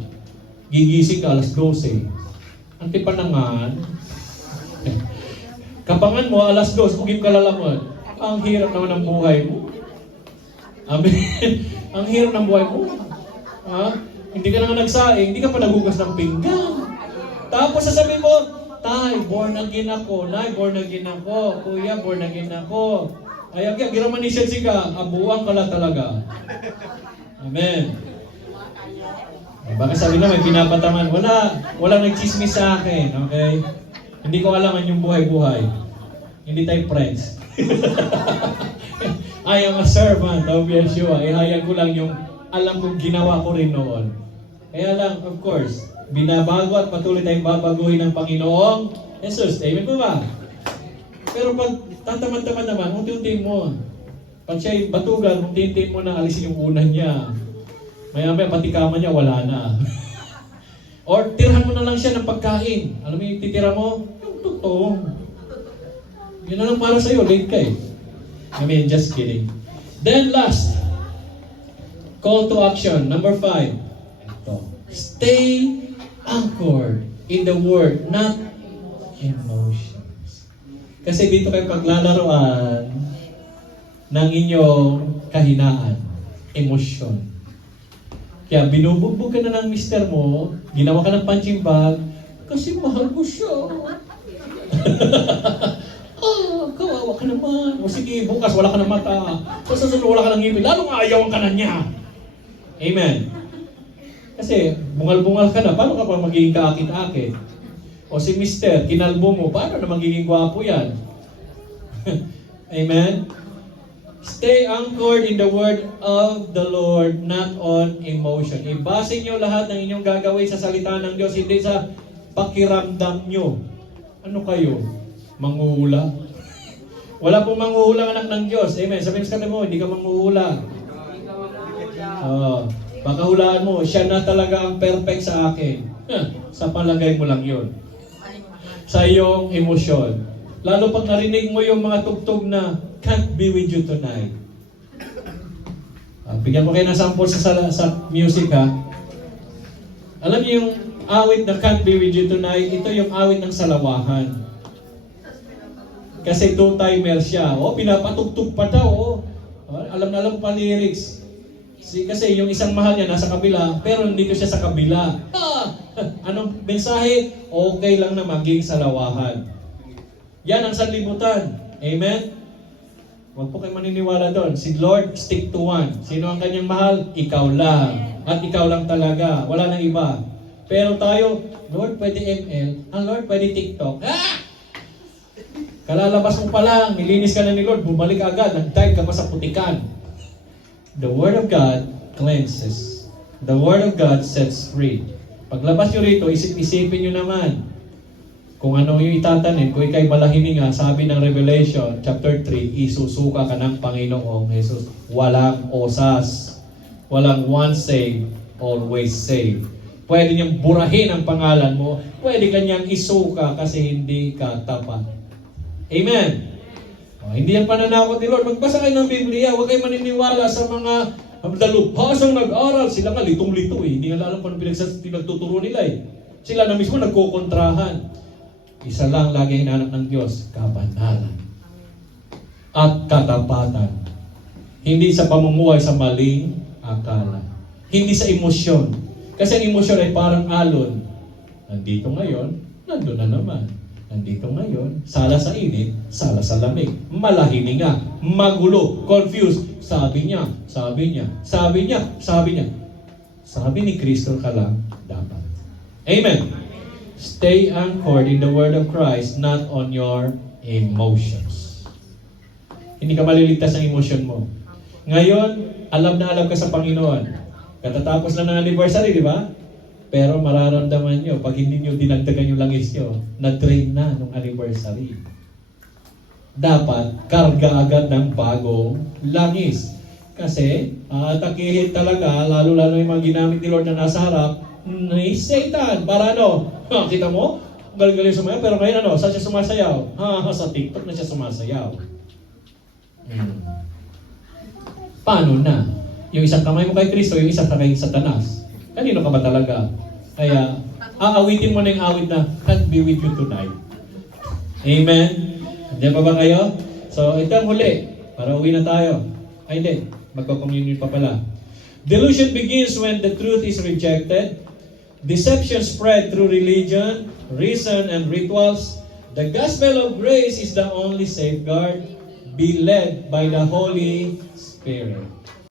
Gigising ka alas 12. Ang tipanangan. Kapangan mo alas 2, ugim ka lalaman. Ang hirap naman ng buhay mo. Amen. Ang hirap ng buhay mo. Ha? Hindi ka na nagsaing, hindi ka pa nagugas ng pinggan. Tapos sasabihin mo, Tay, born again ako. Nay, born again ako. Kuya, born again ako. Ay, giramanisyan ka. Abuang ka lang talaga. Amen. Baka sabi na may pinapataman. Walang nagchismis sa akin. Okay? Hindi ko alam ang yung buhay-buhay. Hindi tayo friends. I am a servant of Yeshua. Ihayag ko lang yung alam kong ginawa ko rin noon. Kaya lang, of course, binabago at patuloy tayong babaguhin ng Panginoong Jesus. Amen po ba? Pero pag tatamad-tamad naman, unti-unti mo. Pag siya'y batugan, unti-unti mo na alisin yung unan niya. Maya-maya, pati kama niya, wala na. Or tirahan mo na lang siya ng pagkain. Alam mo yung titira mo? Yung tutong. Yun na lang para sa'yo, late ka eh. I mean, just kidding. Then last, call to action, number 5. Ito. Stay anchored in the Word, not emotions. Kasi dito kayo paglalaroan ng inyong kahinaan, emosyon. Kaya binubugbog ka na ng mister mo, ginawa ka ng punching bag, kasi mahal ko siya. Kawawa ka naman. O sige, bukas wala ka ng mata. Sa susunod wala ka ng ngipin. Lalong ayawan ka na niya. Amen. Kasi bungal-bungal ka na, paano ka pa magiging kaakit-akit? O si mister, kinalbo mo, paano na magiging gwapo yan? Amen? Stay anchored in the word of the Lord, not on emotion. Ibase nyo lahat ng inyong gagawin sa salita ng Diyos, hindi sa pakiramdam nyo. Ano kayo? Manghuhula? Wala pong manghuhulang anak ng Diyos. Amen. Sabihin sa mo, hindi ka manghuhula. Baka hulaan mo, siya na talaga ang perfect sa akin. Sa palagay mo lang yun. Sa iyong emosyon. Lalo pag narinig mo yung mga tugtog na can't be with you tonight. Bigyan ko kayo ng sample sa music ha. Alam niyo yung awit na can't be with you tonight, ito yung awit ng salawahan. Kasi two-timer siya. Pinapatugtog pa daw. Alam na alam pa lyrics. Kasi yung isang mahal niya nasa kabila, pero nandito siya sa kabila. Anong mensahe? Okay lang na maging salawahan. Yan ang sanlibutan. Amen? Huwag po kayo maniniwala doon. Si Lord, stick to one. Sino ang kanyang mahal? Ikaw lang. At ikaw lang talaga. Wala nang iba. Pero tayo, Lord, pwede ML. Ang Lord, pwede TikTok. Kalalabas mo pa lang, nilinis ka na ni Lord, bumalik agad, nag-dive ka pa sa putikan. The Word of God cleanses. The Word of God sets free. Paglabas nyo rito, isip-isipin nyo naman kung ano yung itatanim. Kung ikay malahininga, sabi ng Revelation chapter 3, isusuka ka ng Panginoong Jesus. Walang osas. Walang once saved, always saved. Pwede niyang burahin ang pangalan mo. Pwede kanyang isuka kasi hindi ka tapat. Amen. Hindi yan pananakot ni Lord. Magbasa kayo ng Biblia. Huwag kayo maniniwala sa mga dalubhasang nag-aral. Sila nga litong-lito eh. Hindi nga alam kung pinagtuturo nila eh. Sila na mismo nagkukontrahan. Isa lang lagi hinahanap ng Diyos, kabanalan at katapatan. Hindi sa pamumuhay sa maling akala. Hindi sa emosyon. Kasi ang emosyon ay parang alon. Nandito ngayon, nandun na naman. Nandito ngayon, sala sa init, sala sa lamig. Malahininga, magulo, confused. Sabi niya, sabi niya, sabi niya, sabi niya. Sabi ni Kristo ka lang dapat. Amen. Stay anchored in the Word of Christ, not on your emotions. Hindi ka maliligtas ng emotion mo. Ngayon, alam na alam ka sa Panginoon. Katatapos na ng anniversary, di ba? Pero mararamdaman nyo, pag hindi nyo dinagdagan yung langis nyo, na-drain na nung anniversary. Dapat, karga agad ng bagong langis. Kasi, atakihin talaga, lalo-lalo yung mga ginamit ni Lord na nasa harap, ni Satan. Para ano? Kita mo? Galing-galing sumayaw, pero ngayon ano? Saan siya sumasayaw? Sa TikTok na siya sumasayaw. Paano na? Yung isang kamay mo kay Kristo, yung isang kay Satanas. Kanino ka ba talaga? Kaya, aawitin mo na yung awit na, can't be with you tonight. Amen? Diyan pa ba kayo? So, ito ang huli. Para uwi na tayo. Ay, hindi. Magko-communion pa pala. Delusion begins when the truth is rejected. Deception spread through religion, reason, and rituals. The gospel of grace is the only safeguard. Be led by the Holy Spirit.